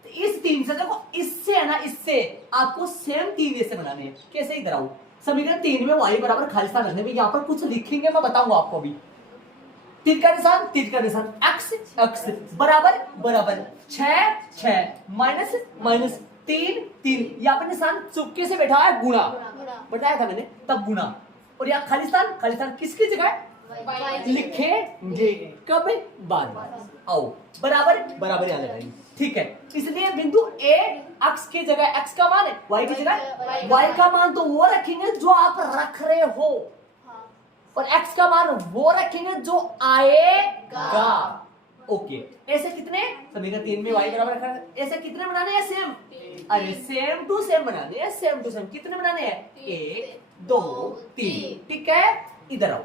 इस 3 से, देखो इससे है ना, इससे आपको सेम 3 ऐसे बनाने हैं। कैसे, इधर आओ। समीकरण 3 में y बराबर खालिस्तान रखने में यहाँ पर कुछ लिखेंगे, मैं बताऊंगा आपको अभी। तीर का निशान, तीर का निशान, x x बराबर बराबर 6 6 माइनस माइनस 3 3, यहाँ पर निशान चुपके से बैठा है, गुणा बताया था मैंने, तब गुणा। और यहाँ खालिस्तान, खालिस्तान किसकी जगह लिखेंगे, कब, बाद। आओ बराबर बराबर यहाँ लगाएंगे। ठीक है, इसलिए बिंदु A x की जगह x का मान है, y की जगह y का मान तो वो रखेंगे जो आप रख रहे हो, और x का मान वो रखेंगे जो आएगा। ओके, ऐसे कितने, समीकरण 3 में y बराबर रखा है, ऐसे कितने बनाने हैं, सेम। अरे सेम टू सेम बनाने हैं, सेम टू सेम। कितने बनाने हैं, 1 2 3। ठीक है, इधर आओ।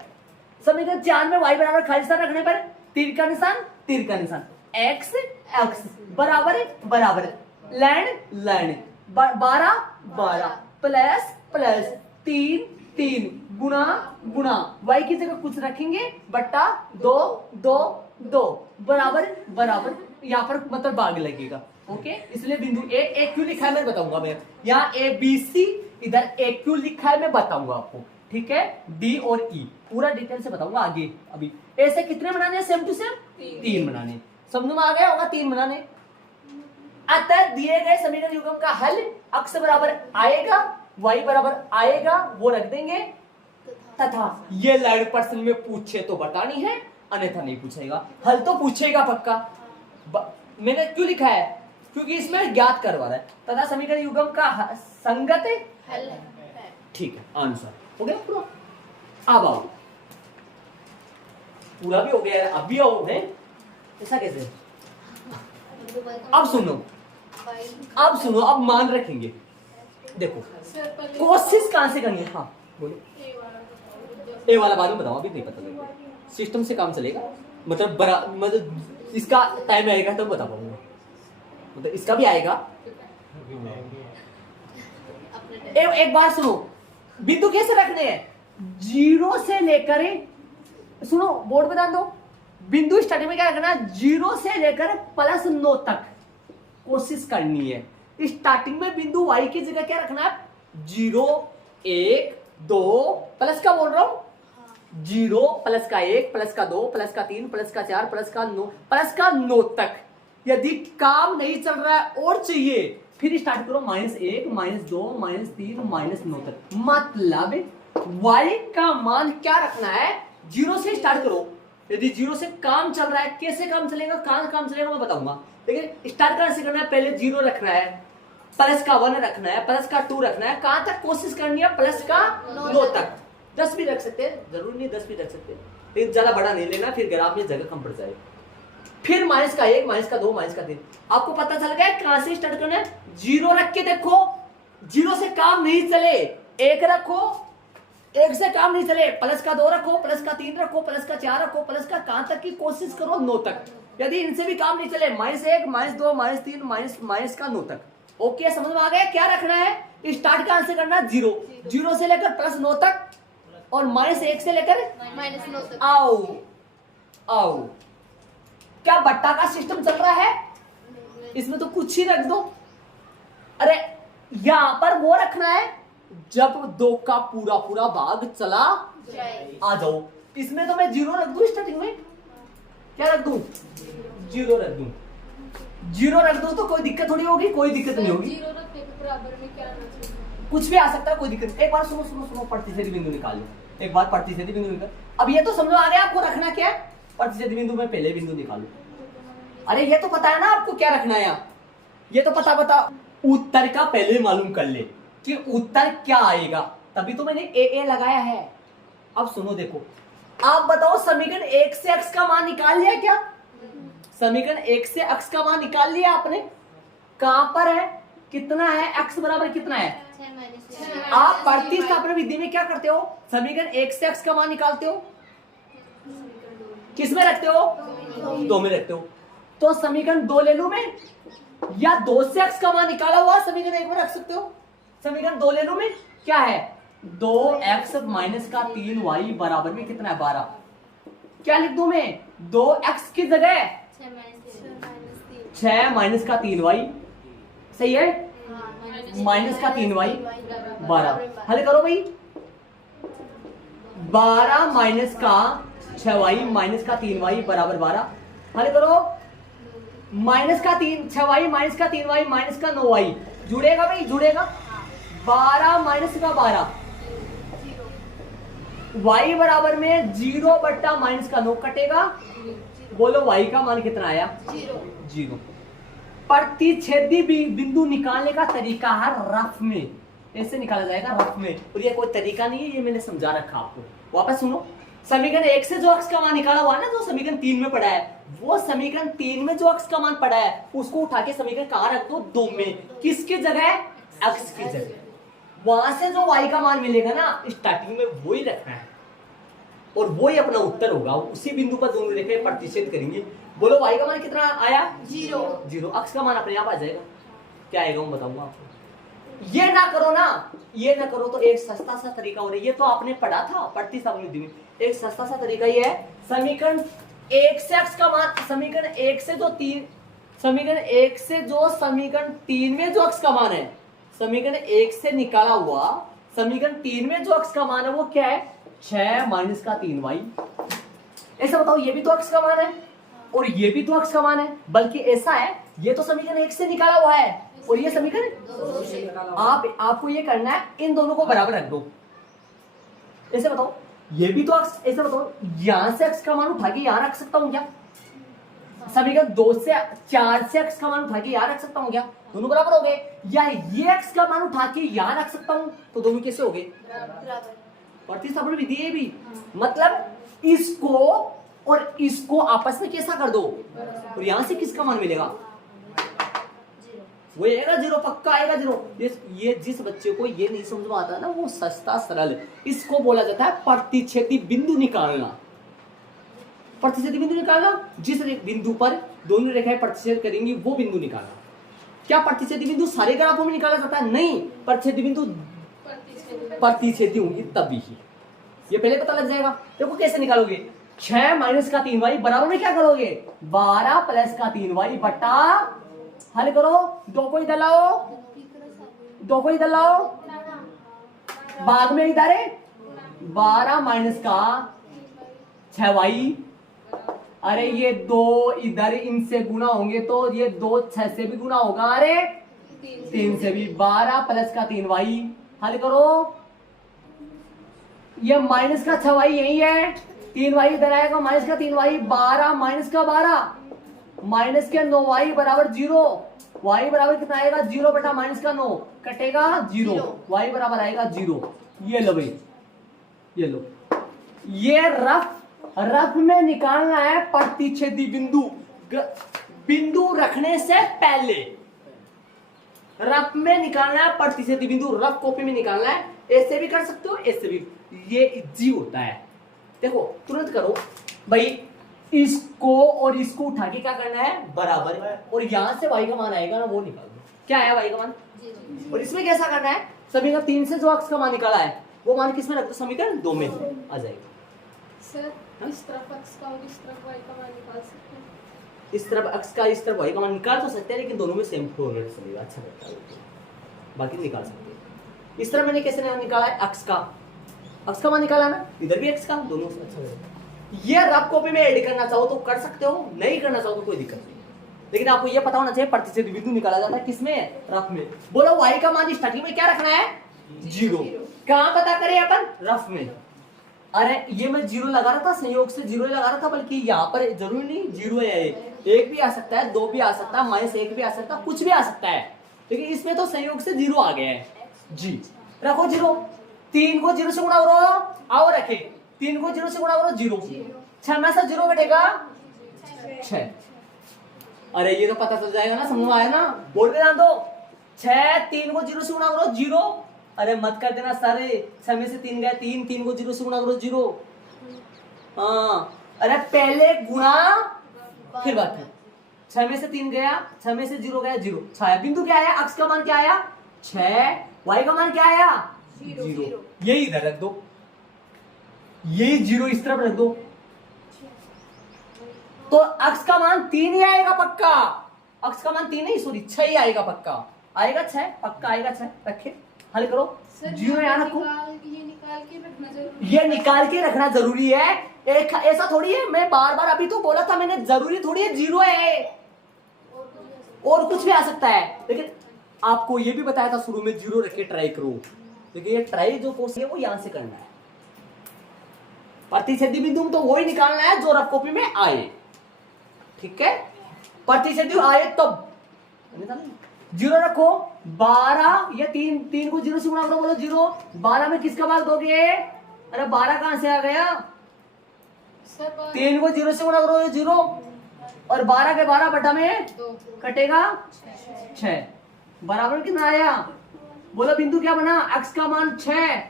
समीकरण 4 में y बराबर खालिस्तान रखने पर तीर का निशान, तीर का निशान, x x बराबर बराबर, लैंड लैंड, 12 12 प्लस प्लस 3 3 गुणा गुणा, y की जगह कुछ रखेंगे, बट्टा 2 2 2 बराबर बराबर, यहाँ पर मतलब भाग लगेगा। ओके, इसलिए बिंदु ए क्यों लिखा है मैं बताऊंगा। मैं यहाँ ए बी सी, इधर ए क्यों लिखा है मैं बताऊंगा आपको। ठीक है, डी और ई पूरा डिटेल से बताऊंगा आगे। अभी ऐसे कितने बनाने हैं, सेम टू सेम 3 बनाने। समझ में आ गया होगा 3 बनाने। अतः दिए गए समीकरण युग्म का हल x बराबर आएगा, y बराबर आएगा, वो रख देंगे, तथा ये लाइन प्रश्न में पूछे तो बतानी है, अन्यथा नहीं पूछेगा। हल तो पूछेगा पक्का। मैंने क्यों लिखा है, क्योंकि इसमें ज्ञात करवा रहा है, तथा समीकरण युग्म का संगत हल है। ठीक है, आंसर हो गया पूरा। अब आओ, पूरा भी हो गया, अब भी आओ है, ऐसा कैसे। अब सुनो, अब सुनो, अब मान रखेंगे। देखो कोशिश कहां से करनी है, हाँ बोलो। ए वाला बाद में बताओ, अभी नहीं पता लगेगा, सिस्टम से काम चलेगा। मतलब इसका टाइम आएगा तब बता पाऊंगा, मतलब इसका भी आएगा। एक बार सुनो, बिंदु कैसे रखने हैं, 0 से लेकर, सुनो बोर्ड पे ध्यान दो, बिंदु स्टार्टिंग में क्या रखना है, 0 से लेकर +9 तक कोशिश करनी है। स्टार्टिंग में बिंदु y की जगह क्या रखना है, 0 1 2 प्लस का बोल रहा हूं, 0 प्लस का 1 प्लस का 2 प्लस का 3 प्लस का 4 प्लस का 9 तक। यदि काम नहीं चल रहा है और चाहिए, फिर स्टार्ट करो -1 -2 -3 -9 तक। मतलब y का मान क्या रखना है, 0 से स्टार्ट करो। यदि 0 से काम चल रहा है, कैसे काम चलेगा, कहां काम चलेगा मैं बताऊंगा, लेकिन स्टार्ट करने से करना है, पहले 0 रखना है, प्लस का 1 रखना है, प्लस का 2 रखना है, कहां तक कोशिश करनी है, प्लस का 9 तक। 10 भी रख सकते हैं, जरूरी नहीं 10 भी रख सकते हैं, लेकिन ज्यादा बड़ा नहीं लेना, फिर ग्राफ में जगह कम पड़ जाए। फिर -1 -2 -3। आपको पता चल गया कहां से स्टार्ट करना है, 0 रख के देखो, 0 से काम नहीं चले 1 रखो, 1 से काम नहीं चले प्लस का 2 रखो, प्लस का 3 रखो, प्लस का 4 रखो, प्लस का कहां तक की कोशिश करो, 9 तक। यदि इनसे भी काम नहीं चले -1 -2 -3 माइनस का 9 तक। ओके, समझ में आ गया? क्या रखना है? स्टार्ट का आंसर करना 0 0 से लेकर +9 तक और -1 से लेकर -9 तक। आओ क्या बट्टा का सिस्टम चल रहा है? इसमें तो कुछ ही रख दो। अरे यहां पर वो रखना है जब 2 का पूरा पूरा भाग चला आ जाओ। इसमें तो मैं 0 रख दूं स्टार्टिंग में। क्या रख दूं? 0 रख दूं। 0 रख दूं तो कोई दिक्कत थोड़ी होगी, कोई दिक्कत नहीं होगी। 0 रखने के बराबर में क्या आना चाहिए? कुछ भी आ सकता है, कोई दिक्कत नहीं। एक बार सुनो प्रतिच्छेदी बिंदु निकाल लो। एक बार प्रतिच्छेदी बिंदु निकाल। अब ये तो समझो आ गया आपको रखना क्या है। प्रतिच्छेदी बिंदु में पहले बिंदु निकालो। अरे ये तो पता है ना आपको क्या रखना है यहाँ। ये तो पता उत्तर का पहले मालूम कर ले कि उत्तर क्या आएगा, तभी तो मैंने ए लगाया है। अब सुनो देखो, आप बताओ समीकरण 1 से x का मान निकाल लिया क्या? समीकरण 1 से x का मान निकाल लिया आपने? कहां पर है, कितना है, x बराबर कितना है? 6 आप प्रतिस्थापन विधि में क्या करते हो? समीकरण 1 से x का मान निकालते हो, किस में रखते हो? 2 में रखते हो। तो समीकरण 2 ले लूं मैं, या 2 से x का मान निकाला हुआ समीकरण 1 में रख सकते हो। समीकरण 2 ले लूं मैं, क्या है? 2x माइनस का 3y बराबर में कितना है? 12। क्या लिख दूं मैं? 2x की जगह 6 माइनस का 3y, सही है? माइनस का 3y 12। हल करो भाई। 12 माइनस का 6y माइनस का 3y बराबर 12। हल करो। माइनस का 6y माइनस का 3y माइनस का 9y जुड़ेगा भाई, जुड़ेगा। 12 माइनस का 12 y बराबर में 0 बट्टा माइनस का 9 कटेगा। बोलो y का मान कितना आया? 0। प्रतिच्छेदी बिंदु निकालने का तरीका है रफ में, ऐसे निकाला जाएगा रफ में। और ये कोई तरीका नहीं है, ये मैंने समझा रखा आपको। वापस सुनो, समीकरण 1 से जो x का मान निकाला हुआ है ना, जो समीकरण 3 में पड़ा है, वो समीकरण 3 में जो x का मान पड़ा है उसको उठा के समीकरण कहां रख दो? 2 में। किसकी जगह? x की जगह। वहां से जो y का मान मिलेगा ना स्टार्टिंग में, वो ही रखना है और वो ही अपना उत्तर होगा। उसी बिंदु पर दोनों रेखाएं प्रतिच्छेद करेंगे। बोलो y का मान कितना आया? 0। x का मान अपने आप आ जाएगा। क्या आएगा मैं बताऊंगा आपको। ये ना करो ना, ये ना करो तो एक सस्ता सा तरीका हो रहा है। ये तो आपने पढ़ा था प्रतिस्थापन विधि में। एक सस्ता सा तरीका ये है, समीकरण 1 से x का मान, समीकरण 1 से जो 3, समीकरण 1 से जो समीकरण 3 में जो x का मान है, समीकरण 1 से निकाला हुआ समीकरण 3 में जो x का मान है वो क्या है? 6 माइनस का 3y। ऐसा बताओ, ये भी तो x का मान है और ये भी तो x का मान है। बल्कि ऐसा है, ये तो समीकरण 1 से निकाला हुआ है और ये समीकरण आपको ये करना है, इन दोनों को बराबर रख दो। ऐसे बताओ, ये भी तो ऐसे बताओ, यहां से x का मान उठा के यहां रख सकता हूं क्या? समीकरण 2 से 4 से x का मान उठा के यहां रख सकता हूं क्या? दोनों बराबर हो गए। या ये x का मान उठा के यहां रख सकता हूं, तो दोनों कैसे हो गए? प्रतिस्थापन विधि है भी। मतलब इसको और इसको आपस में कैसा कर दो, और यहां से किसका मान मिलेगा? वो आएगा 0, पक्का आएगा 0। ये जिस बच्चे को ये नहीं समझ में आता ना, वो सस्ता सरल, इसको बोला जाता है प्रतिच्छेदी बिंदु निकालना। प्रतिच्छेदी बिंदु निकालना, जिस बिंदु पर दोनों रेखाएं प्रतिच्छेद करेंगी वो बिंदु निकालना। क्या प्रतिच्छेदी बिंदु सारे ग्राफों में निकाला जाता है? नहीं, प्रतिच्छेदी बिंदु प्रतिच्छेदी होंगी तभी ही। ये पहले पता लग जाएगा। देखो कैसे निकालोगे। 6 माइनस का 3y बराबर में क्या करोगे? 12 प्लस का 3y बटा, हल करो, 2 को इधर लाओ, 2 को इधर लाओ, बाद में इधर है 12 माइनस का 6y। अरे ये 2 इधर इनसे गुना होंगे तो ये 2 6 से भी गुना होगा। अरे 3 से भी। 12 प्लस का 3y, हल करो, ये माइनस का 6y यही है, 3y इधर आएगा, माइनस का 3y, 12 माइनस का 12 माइनस के 9y बराबर 0। y बराबर कितना आएगा? 0 बटा माइनस का 9 कटेगा 0, y बराबर आएगा 0। ये लो भाई, ये लो। ये रफ में निकालना है प्रतिच्छेदी बिंदु। बिंदु रखने से पहले रफ में निकालना है प्रतिच्छेदी बिंदु। रफ कॉपी में निकालना है। ऐसे भी कर सकते हो, ऐसे भी। ये इजी होता है। देखो तुरंत करो भाई, इसको और इसको उठा के क्या करना है, बराबर, और यहां से y का मान आएगा ना वो निकाल दो। क्या आया y का मान, और इसमें कैसा करना है, समीकरण 3 से जो x का मान निकाला है वो मान किसमें रख दो, समीकरण 2 में आ जाएगा। सर इस तरफ x का और इस तरफ y का मान निकाल सकते हैं। इस तरफ x का इस तरफ y का मान निकाल तो सकते हैं, लेकिन दोनों में सेम फॉर्मेट चलेगा, अच्छा लगता है, बाकी निकाल सकते हैं। इस तरह मैंने कैसे निकाला है, x का मान निकाला ना, इधर भी x का, दोनों से अच्छा लगेगा। ये रफ कॉपी में ऐड करना चाहो तो कर सकते हो, नहीं करना चाहो तो कोई दिक्कत नहीं, लेकिन आपको ये पता होना चाहिए प्रतिच्छेद बिंदु निकाला जाता है किसमें, रफ में। बोलो y का मान स्टार्टिंग में क्या रखना है, 0। कहां पता करें अपन, रफ में। अरे ये मैं 0 लगा रहा था, संयोग से 0 लगा रहा था, बल्कि यहाँ पर जरूरी नहीं 0 है, ये 1 भी आ सकता है, 2 भी आ सकता है, -1 भी आ सकता है, कुछ भी आ सकता है, लेकिन इसमें तो संयोग से 0 आ गया है जी। रखो 0, 3 को 0 से गुणा करो, आओ रखे 3 को 0 से गुणा करो 0, 6 में से 0 घटेगा 6। अरे ये तो पता चल जाएगा ना, समझ में आया ना, बोल के ध्यान दो, 6 3 को 0 से गुणा करो 0, अरे मत कर देना सारे, 6 में से 3 गया 3, 3 को 0 से गुणा करो 0। हाँ अरे पहले गुणा फिर बात है, 6 में से 3 गया, 6 में से 0 गया 0, 6 बिंदु क्या आया, x का मान क्या आया 6, y का मान क्या आया 0, यही इधर रख दो, यही 0 इस तरफ रख दो, तो x का मान 3 ही आएगा पक्का, x का मान 3 नहीं सॉरी 6 ही आएगा पक्का, आएगा 6 पक्का आएगा 6, रखे हल करो, 0 यहाँ रखो, ये निकाल के रखना जरूरी है, एक ऐसा थोड़ी है, मैं बार बार अभी तो बोला था मैंने, जरूरी थोड़ी है 0 है, और कुछ भी आ सकता है, लेकिन आपको ये भी बताया था शुरू में 0 रख के ट्राई करो, लेकिन ये ट्राई जो कोर्स है वो यहां से करना है, प्रतिच्छेदी बिंदु तो वही निकालना है जो रफ कॉपी में आए, ठीक है, प्रतिच्छेदी आए तब 0 रखो, 12 या 3 को 0 से गुणा करो, बोलो 0, 12 में किसका भाग दोगे, अरे 12 कहां से आ गया, 3 को 0 से गुणा करो 0, और 12 के 12 बटा में कटेगा 6, बराबर कितना आया, बोलो बिंदु क्या बना, x का मान 6,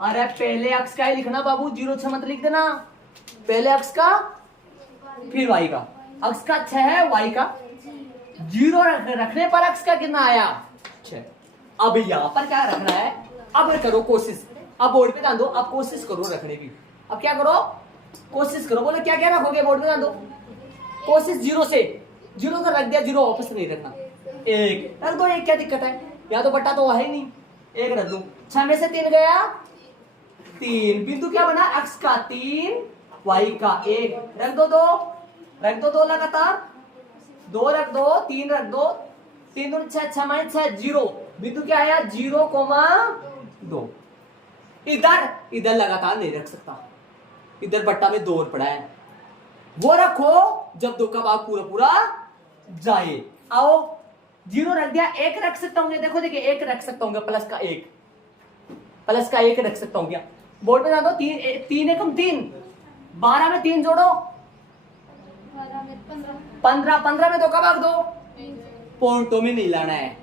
अरे पहले x का ही लिखना बाबू, 0 6 मत लिख देना, पहले x का फिर y का, x का 6 है, y का 0 रखने पर x का कितना आया 6। अब यहां पर क्या रखना है, अब करो कोशिश, अब बोर्ड पे ध्यान दो, अब कोशिश करो रखने की, अब क्या करो कोशिश करो, बोले क्या क्या रखोगे, बोर्ड पे ध्यान दो, कोशिश 0 से, 0 तो रख दिया, 0 वापस नहीं रखना, 1 रख दो, 1 क्या दिक्कत है, या तो बटा तो है ही नहीं, 1 रख दो, 6 में से 3 गया 3, बिंदु क्या बना, x का 3 y का 1, रख दो 2, रख दो 2 लगातार, 2 रख दो, 3 रख दो, 3 दूनी 6, 6 माइनस 6 0, बिंदु क्या आया 0,2, इधर लगातार नहीं रख सकता, इधर बट्टा में 2 और पड़ा है, वो रखो जब 2 का भाग पूरा पूरा जाए, आओ 0 रख दिया, 1 रख सकता हूँ, देखो देखिए 1 रख सकता हूँ, प्लस का 1 रख सकता हूँ क्या, बोर्ड पे ना दो, 3 एकम 3, 12 में 3 जोड़ो 15, 15 में 2 का भाग दो, पॉइंटों में नहीं लाना है,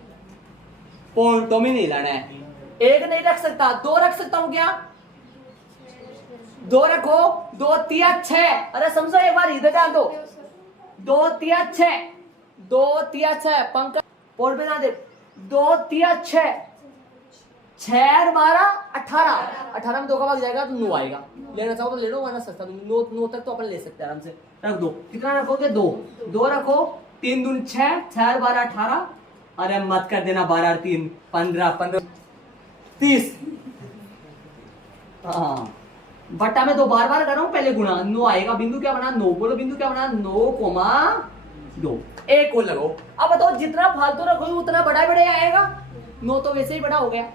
पॉइंटों में नहीं लाना है, 1 नहीं रख सकता, 2 रख सकता हूं क्या, 2 रखो, 2 3 6, अरे समझो एक बार इधर ध्यान दो, 2 3 6, 2 3 6, पंकज बोर्ड पे ना दे, 2 3 6, 6 और 12 18, 18 में 2 का भाग जाएगा तो 9 आएगा, लेना चाहो तो ले लो, वरना सस्ता 9 तक तो अपन ले सकते हैं आराम से, रख दो, कितना रखोगे 2 रखो, 3 दूनी 6, 6 और 12 18, अरे मत कर देना, 12 और 3 15 30, हाँ बट्टा में 2 बार कर रहा हूं, पहले गुणा, 9 आएगा, बिंदु क्या बना 9, बोलो बिंदु क्या बना 9,2, 1 को लगाओ, अब बताओ जितना फालतू रखोगे उतना बड़ा आएगा, 9 तो वैसे ही बड़ा हो गया,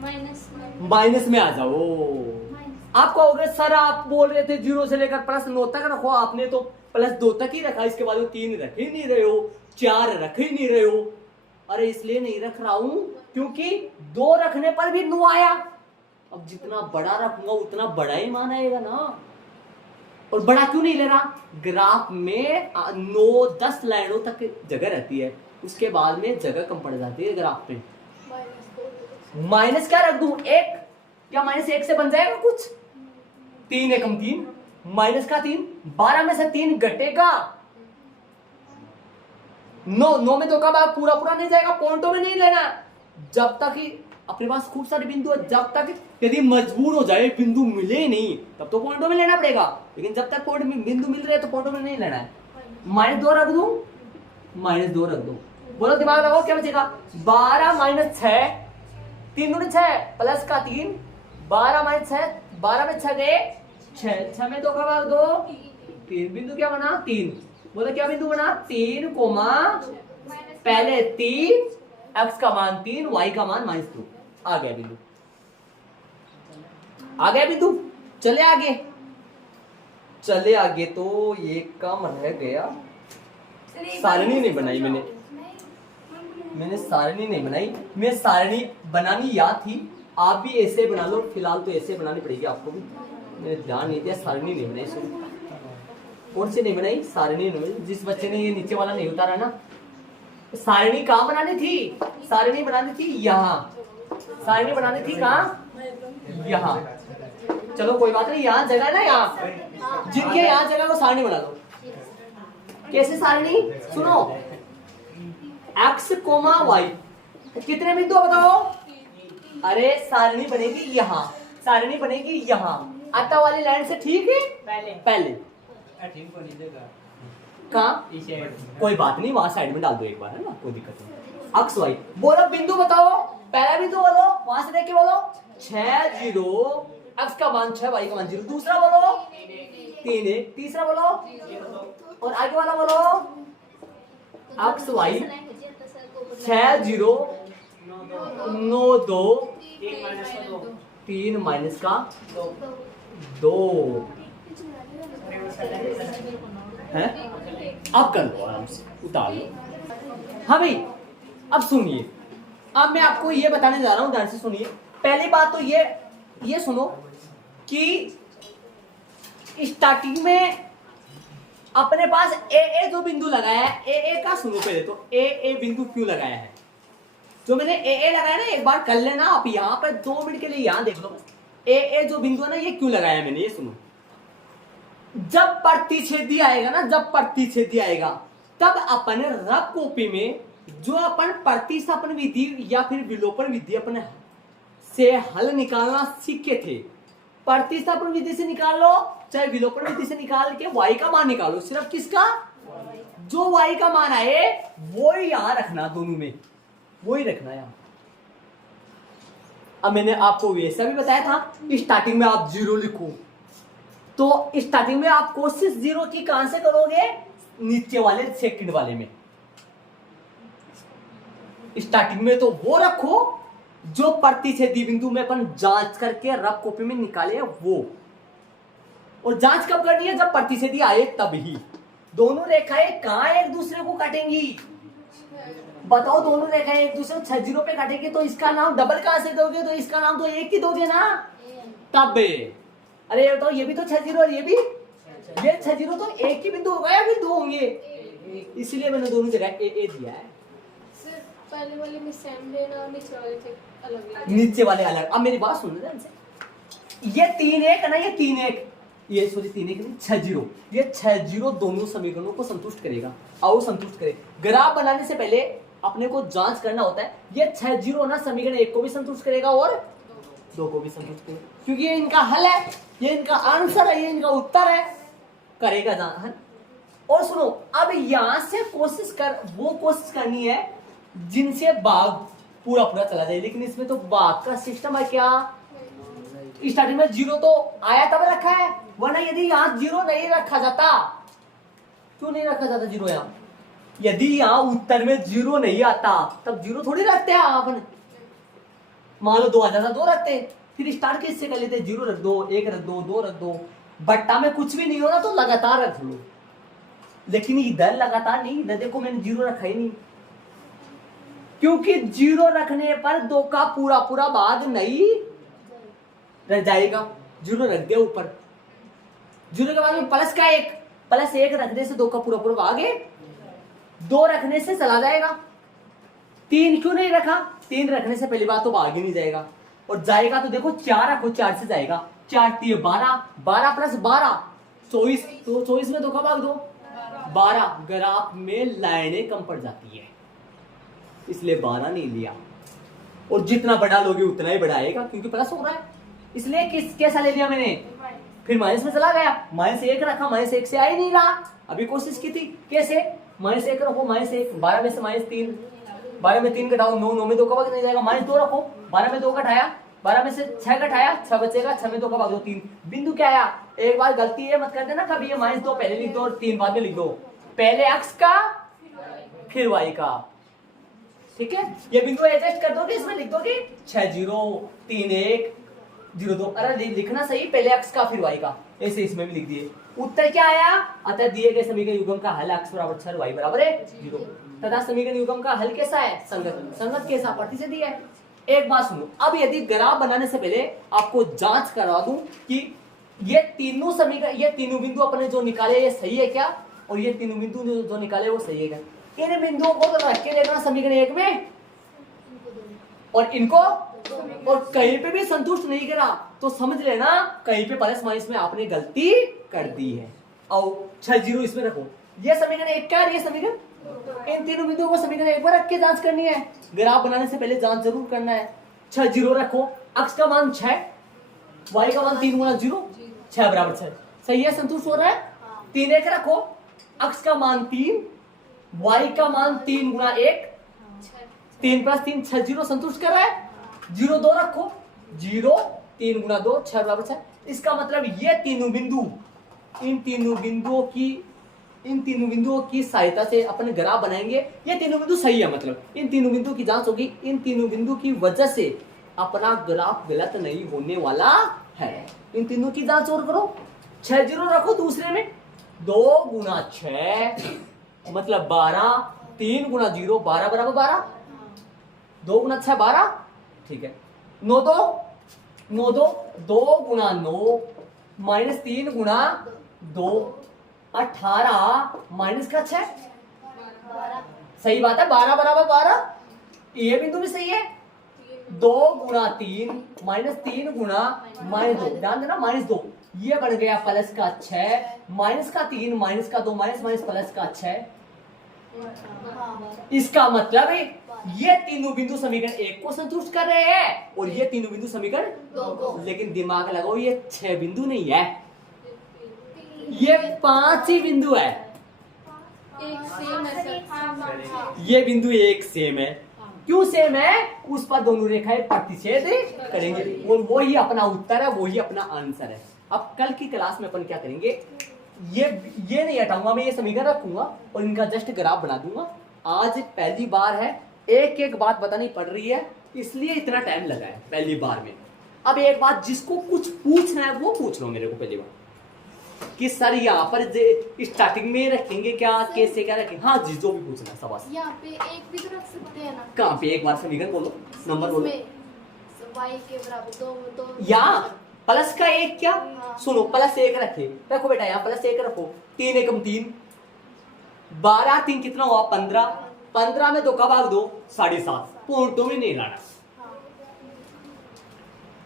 माइनस में आ जाओ, आप कहोगे सर आप बोल रहे थे 0 से लेकर प्लस 9 तक रखो, आपने तो प्लस 2 तक ही रखा, इसके बाद 3 रख ही नहीं रहे हो, 4 रख ही नहीं रहे हो, अरे इसलिए नहीं रख रहा हूं क्योंकि 2 रखने पर भी 9 आया, अब जितना बड़ा रखूंगा उतना बड़ा ही मान आएगा ना, और बड़ा क्यों नहीं ले रहा, ग्राफ में 9-10 लाइनों तक जगह रहती है, उसके बाद में जगह कम पड़ जाती है ग्राफ में, माइनस क्या रख दूं 1, क्या -1 से बन जाएगा कुछ, 3 एकम 3, माइनस का 3, 12 में से 3 घटेगा 9, 9 में 2 का भाग पूरा पूरा नहीं जाएगा, पॉइंटों में नहीं लेना। जब तक ही अपने पास खूब सारे बिंदु है, जब तक यदि मजबूर हो जाए बिंदु मिले नहीं तब तो पॉइंटों में लेना पड़ेगा, लेकिन जब तक पॉइंट में बिंदु मिल रहे तो पॉइंटों में नहीं लेना है। -2 रख दूं, -2 रख दो, बोलो दिमाग लगाओ क्या बचेगा। 12 - 6, 3 × 6 प्लस का 3, 12 - 6, 12 में 6 गए 6, 6 में 2 का भाग 2, 3 बिंदु क्या बना 3, बोलो क्या बिंदु बना 3, पहले 3, x का मान 3, y का मान -2, आ गया बिंदु, आ गया बिंदु। चले आगे, चले आगे तो ये काम रह गया। सारणी नहीं बनाई मैंने सारणी नहीं बनाई, मैं सारणी बनानी याद थी, आप भी ऐसे बना लो, फिलहाल तो ऐसे बनानी पड़ेगी आपको भी, मैंने ध्यान नहीं दिया, सारणी नहीं बनाई। कौन सी नहीं बनाई, सारणी नहीं बनाई। जिस बच्चे ने ये नीचे वाला नहीं उतारा ना, सारणी कहाँ बनानी थी, सारणी बनानी थी यहाँ, सारणी बनानी थी कहाँ, यहाँ। चलो कोई बात नहीं, यहाँ जगह है ना, यहाँ जिनके यहाँ जगह को सारणी बना लो। कैसे सारणी, सुनो, x, y कितने बिंदु बताओ, अरे सारणी बनेगी यहाँ, सारणी बनेगी यहाँ, आटा वाली लाइन से ठीक है, पहले कहाँ, कोई बात नहीं, वहां साइड में डाल दो एक बार, है ना, कोई दिक्कत नहीं। x, y बोलो, बिंदु बताओ, पहला बिंदु बोलो, वहां से देख के बोलो 6, 0, x का मान 6, y का मान 0, दूसरा बोलो 3, 1, तीसरा बोलो, और आगे वाला बोलो x, y 6, 0, 9, 2, 3 माइनस का 2 है। अब कर लो आराम से, उतार लो। हाँ भाई, अब सुनिए, अब मैं आपको ये बताने जा रहा हूं, ध्यान से सुनिए। पहली बात तो ये सुनो कि स्टार्टिंग में अपने पास ए जो बिंदु लगाया है, ए का सुनो पहले तो, ए बिंदु क्यों लगाया है, जो मैंने ए लगाया ना, एक बार कर लेना आप, यहाँ पर 2 मिनट के लिए यहाँ देख लो, ए जो बिंदु है ना, ये क्यों लगाया मैंने, ये सुनो। जब प्रतिच्छेदी आएगा ना, जब प्रतिच्छेदी आएगा तब अपन रफ कॉपी में जो अपन प्रतिस्थापन विधि या फिर विलोपन विधि अपने से हल निकालना सीखे थे, प्रतिस्थापन विधि से निकाल लो चाहे विलोपन विधि से निकाल के y का मान निकालो, सिर्फ किसका, जो y का मान आए वो ही यहां रखना, दोनों में वो ही रखना यहां। अब मैंने आपको वैसा भी बताया था, स्टार्टिंग में आप 0 लिखो, तो स्टार्टिंग में आप कोशिश 0 की कहां से करोगे, नीचे वाले सेकंड वाले में। स्टार्टिंग में तो वो रखो जो प्रतिच्छेदी बिंदु में अपन जांच करके रफ कॉपी में निकाले वो, और जांच कब करनी है, जब प्रतिच्छेदी आए तब ही। दोनों रेखाएं कहां एक दूसरे को काटेंगी, बताओ, दोनों रेखाएं एक दूसरे को 6 0 पे काटेंगे, तो इसका नाम डबल कहां से दोगे, तो इसका नाम तो एक ही दोगे ना, तब। अरे ये बताओ, ये भी तो 6 0 और ये भी, ये 6 0 तो एक ही बिंदु होगा या फिर 2 होंगे, इसलिए मैंने दोनों जगह ए दिया है। पहले वाले में सेम लेना और नीचे वाले थे अलग, नीचे वाले अलग। अब मेरी बात सुन ध्यान से, ये 3 1 है ना, ये 3 1, ये सॉरी 3 1 नहीं 6 0, ये 6 0 दोनों समीकरणों को संतुष्ट करेगा, आओ संतुष्ट करे। ग्राफ बनाने से पहले अपने को जांच करना होता है, ये 6 0 ना समीकरण 1 को भी संतुष्ट करेगा और 2 को भी संतुष्ट करेगा, क्योंकि ये इनका हल है, ये इनका आंसर है, ये इनका उत्तर है, करेगा जान। और सुनो, अब यहां से कोशिश करनी है जिनसे भाग पूरा पूरा चला जाए, लेकिन इसमें तो भाग का सिस्टम है क्या, स्टार्टिंग में 0 तो आया तब रखा है, वरना यदि यहाँ 0 नहीं रखा जाता, क्यों नहीं रखा जाता 0 यहाँ, यदि यहाँ उत्तर में 0 नहीं आता तब 0 थोड़ी रखते हैं अपन, मान लो 2 आ जाता 2 रखते, फिर स्टार्ट किससे कर लेते, 0 रख दो, 1 रख दो, 2 रख दो, बट्टा में कुछ भी नहीं हो रहा तो लगातार रख लो, लेकिन इधर लगातार नहीं, इधर देखो मैंने 0 रखा ही नहीं, क्योंकि 0 रखने पर 2 का पूरा पूरा भाग नहीं रह जाएगा, 0 रख दिया ऊपर, 0 के बाद में प्लस 1 रखने से 2 का पूरा पूरा भाग है, 2 रखने से चला जाएगा, 3 क्यों नहीं रखा, 3 रखने से पहली बात तो भाग ही नहीं जाएगा, और जाएगा तो देखो 4 रखो, 4 से जाएगा, 4 3 12, 12 प्लस 12 24, तो 24 में 2 का भाग दो 12। ग्राफ में लाइनें कम पड़ जाती है, इसलिए 12 नहीं लिया। और जितना बढ़ा लोगे उतना ही बढ़ाएगा, क्योंकि प्लस हो रहा है, इसलिए कैसा ले लिया मैंने, फिर माइनस में चला गया, -1 रखा, -1 से आ ही नहीं रहा। अभी कोशिश की थी कैसे, -1 रखो, -1, 12 में से -3, 12 में 3 घटाओ 9, 9 में 2 का भाग नहीं जाएगा, -2 रखो, 12 में 2 घटाया, 12 में से 6 घटाया, 6 बचेगा, 6 में 2 का भाग दो 3। बिंदु क्या आया, एक बार गलती है मत कर देना कभी, ये -2 पहले लिख दो और 3 बाद में लिख दो, पहले x का फिर y का, ठीक है। ये बिंदु एडजस्ट कर दोगे, इसमें लिख दोगे 6 0 3 1 0 2, अरे लिखना सही, पहले x का फिर y का, ऐसे इसमें भी लिख दिए। उत्तर क्या आया, अतः दिए गए समीकरण युग्म का हल x बराबर 6 y बराबर 0 तथा समीकरण युग्म का हल कैसा है, संगत। संगत कैसा, प्रतिशत है। एक बात सुनो, अब यदि ग्राफ बनाने से पहले आपको जांच करवा दूं कि ये तीनों समीकरण, ये तीनों बिंदु अपने जो निकाले ये सही है क्या, और ये तीनों बिंदु जो निकाले वो सही है क्या। इन बिंदुओं को तो रख के देखना समीकरण 1 में, और इनको और कहीं पे भी संतुष्ट नहीं करा तो समझ लेना कहीं पे प्लस माइनस में आपने गलती कर दी है। और 6 0 इसमें रखो, ये समीकरण 1 का है, ये समीकरण, इन तीनों बिंदुओं को समीकरण 1 पर रख के जांच करनी है। ग्राफ बनाने से पहले जांच जरूर करना है। 6 0 रखो, x का मान 6, y का मान 3 गुना 0, 6 बराबर 6, सही है, संतुष्ट हो रहा है। 3 1 रखो, x का मान 3, y का मान 3 गुना 1, 3 + 3 6 0, संतुष्ट कर रहा है। 0 2 रखो, 0 3 गुना 2 6 बराबर 6। इसका मतलब ये तीनों बिंदु, इन तीनों बिंदुओं की सहायता से अपन ग्राफ बनाएंगे। ये तीनों बिंदु सही है, मतलब इन तीनों बिंदु की जांच होगी, इन तीनों बिंदु की वजह से अपना ग्राफ गलत नहीं होने वाला है। इन तीनों की जांच और करो। 6 0 रखो दूसरे में, 2 गुना 6 मतलब 12, 3 गुना 0 12 बराबर 12, 2 गुना 6 12, ठीक है। 9 2 2 गुना 9 -3 गुना 2 18 माइनस का 6, सही बात है, 12 बराबर 12, ये बिंदु भी सही है। 2 गुना 3 -3 गुना -2, ध्यान देना -2, ये बन गया प्लस का 6, माइनस का 3 माइनस का 2 माइनस माइनस प्लस का 6। इसका मतलब है ये तीनों बिंदु समीकरण 1 को संतुष्ट कर रहे हैं और ये तीनों बिंदु समीकरण 2 को। लेकिन दिमाग लगाओ, ये 6 बिंदु नहीं है, ये 5 ही बिंदु है। एक सेम है सर, ये बिंदु एक सेम है। क्यों सेम है, उस पर दोनों रेखाएं प्रतिच्छेद करेंगे और वो ही अपना उत्तर है, वो ही अपना आंसर है। अब कल की क्लास में अपन क्या करेंगे, ये नहीं हटाऊंगा मैं, ये समीकरण रखूंगा और इनका जस्ट ग्राफ बना दूंगा। आज पहली बार है, एक एक बात बतानी पड़ रही है, इसलिए इतना टाइम लगा है पहली बार में। अब एक बात, जिसको कुछ पूछना है वो पूछ लो मेरे को पहली बार कि सर यहाँ पर स्टार्टिंग में रखेंगे क्या, कैसे क्या रखेंगे। हाँ जी, जो भी पूछना है सब। यहाँ पे एक भी तो रख सकते हैं ना। कहाँ पे, एक बार समीकरण बोलो, नंबर बोलो। y के बराबर तो या प्लस का 1 क्या, हाँ। सुनो +1 रखे, रखो बेटा यहाँ +1 रखो, 3 एकम 3, 12 3 कितना हुआ 15, 15 में 2 का भाग दो 7.5, पॉइंटों में नहीं लाना।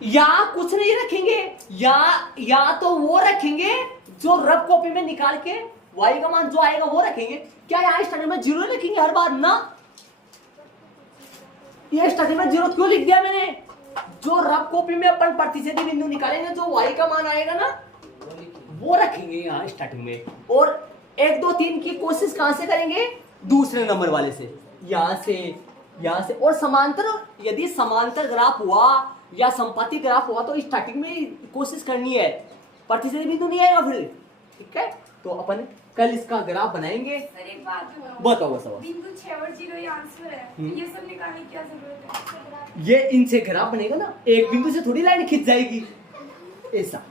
या कुछ नहीं रखेंगे, या तो वो रखेंगे जो रफ कॉपी में निकाल के y का मान जो आएगा वो रखेंगे। क्या यहाँ स्टार्टिंग में 0 रखेंगे हर बार ना, ये स्टार्टिंग में 0 क्यों लिख दिया मैंने, जो रफ कॉपी में अपन प्रतिच्छेदी बिंदु निकालेंगे, जो y का मान आएगा ना वो रखेंगे यहाँ स्टार्टिंग में। और 1 2 3 की कोशिश कहां से करेंगे, दूसरे नंबर वाले से, यहाँ से। और समांतर, यदि समांतर ग्राफ हुआ या संपाती ग्राफ हुआ तो स्टार्टिंग में कोशिश करनी है, प्रतिच्छेदी बिंदु नहीं आएगा फिर, ठीक है। तो अपन कल इसका ग्राफ बनाएंगे। सर एक बात बताओ सवाल। बिंदु 6 और 0 ये आंसर है, ये सब निकालने की क्या जरूरत है। ये इनसे ग्राफ बनेगा ना, एक बिंदु से थोड़ी लाइन खिंच जाएगी, ऐसा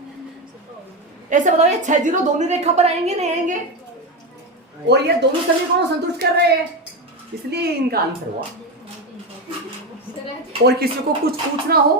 ऐसे बताओ। ये 6 0 दोनों रेखा पर आएंगे नहीं आएंगे, और ये दोनों समीकरणों संतुष्ट कर रहे हैं, इसलिए इनका आंसर हुआ। और किसी को कुछ पूछना हो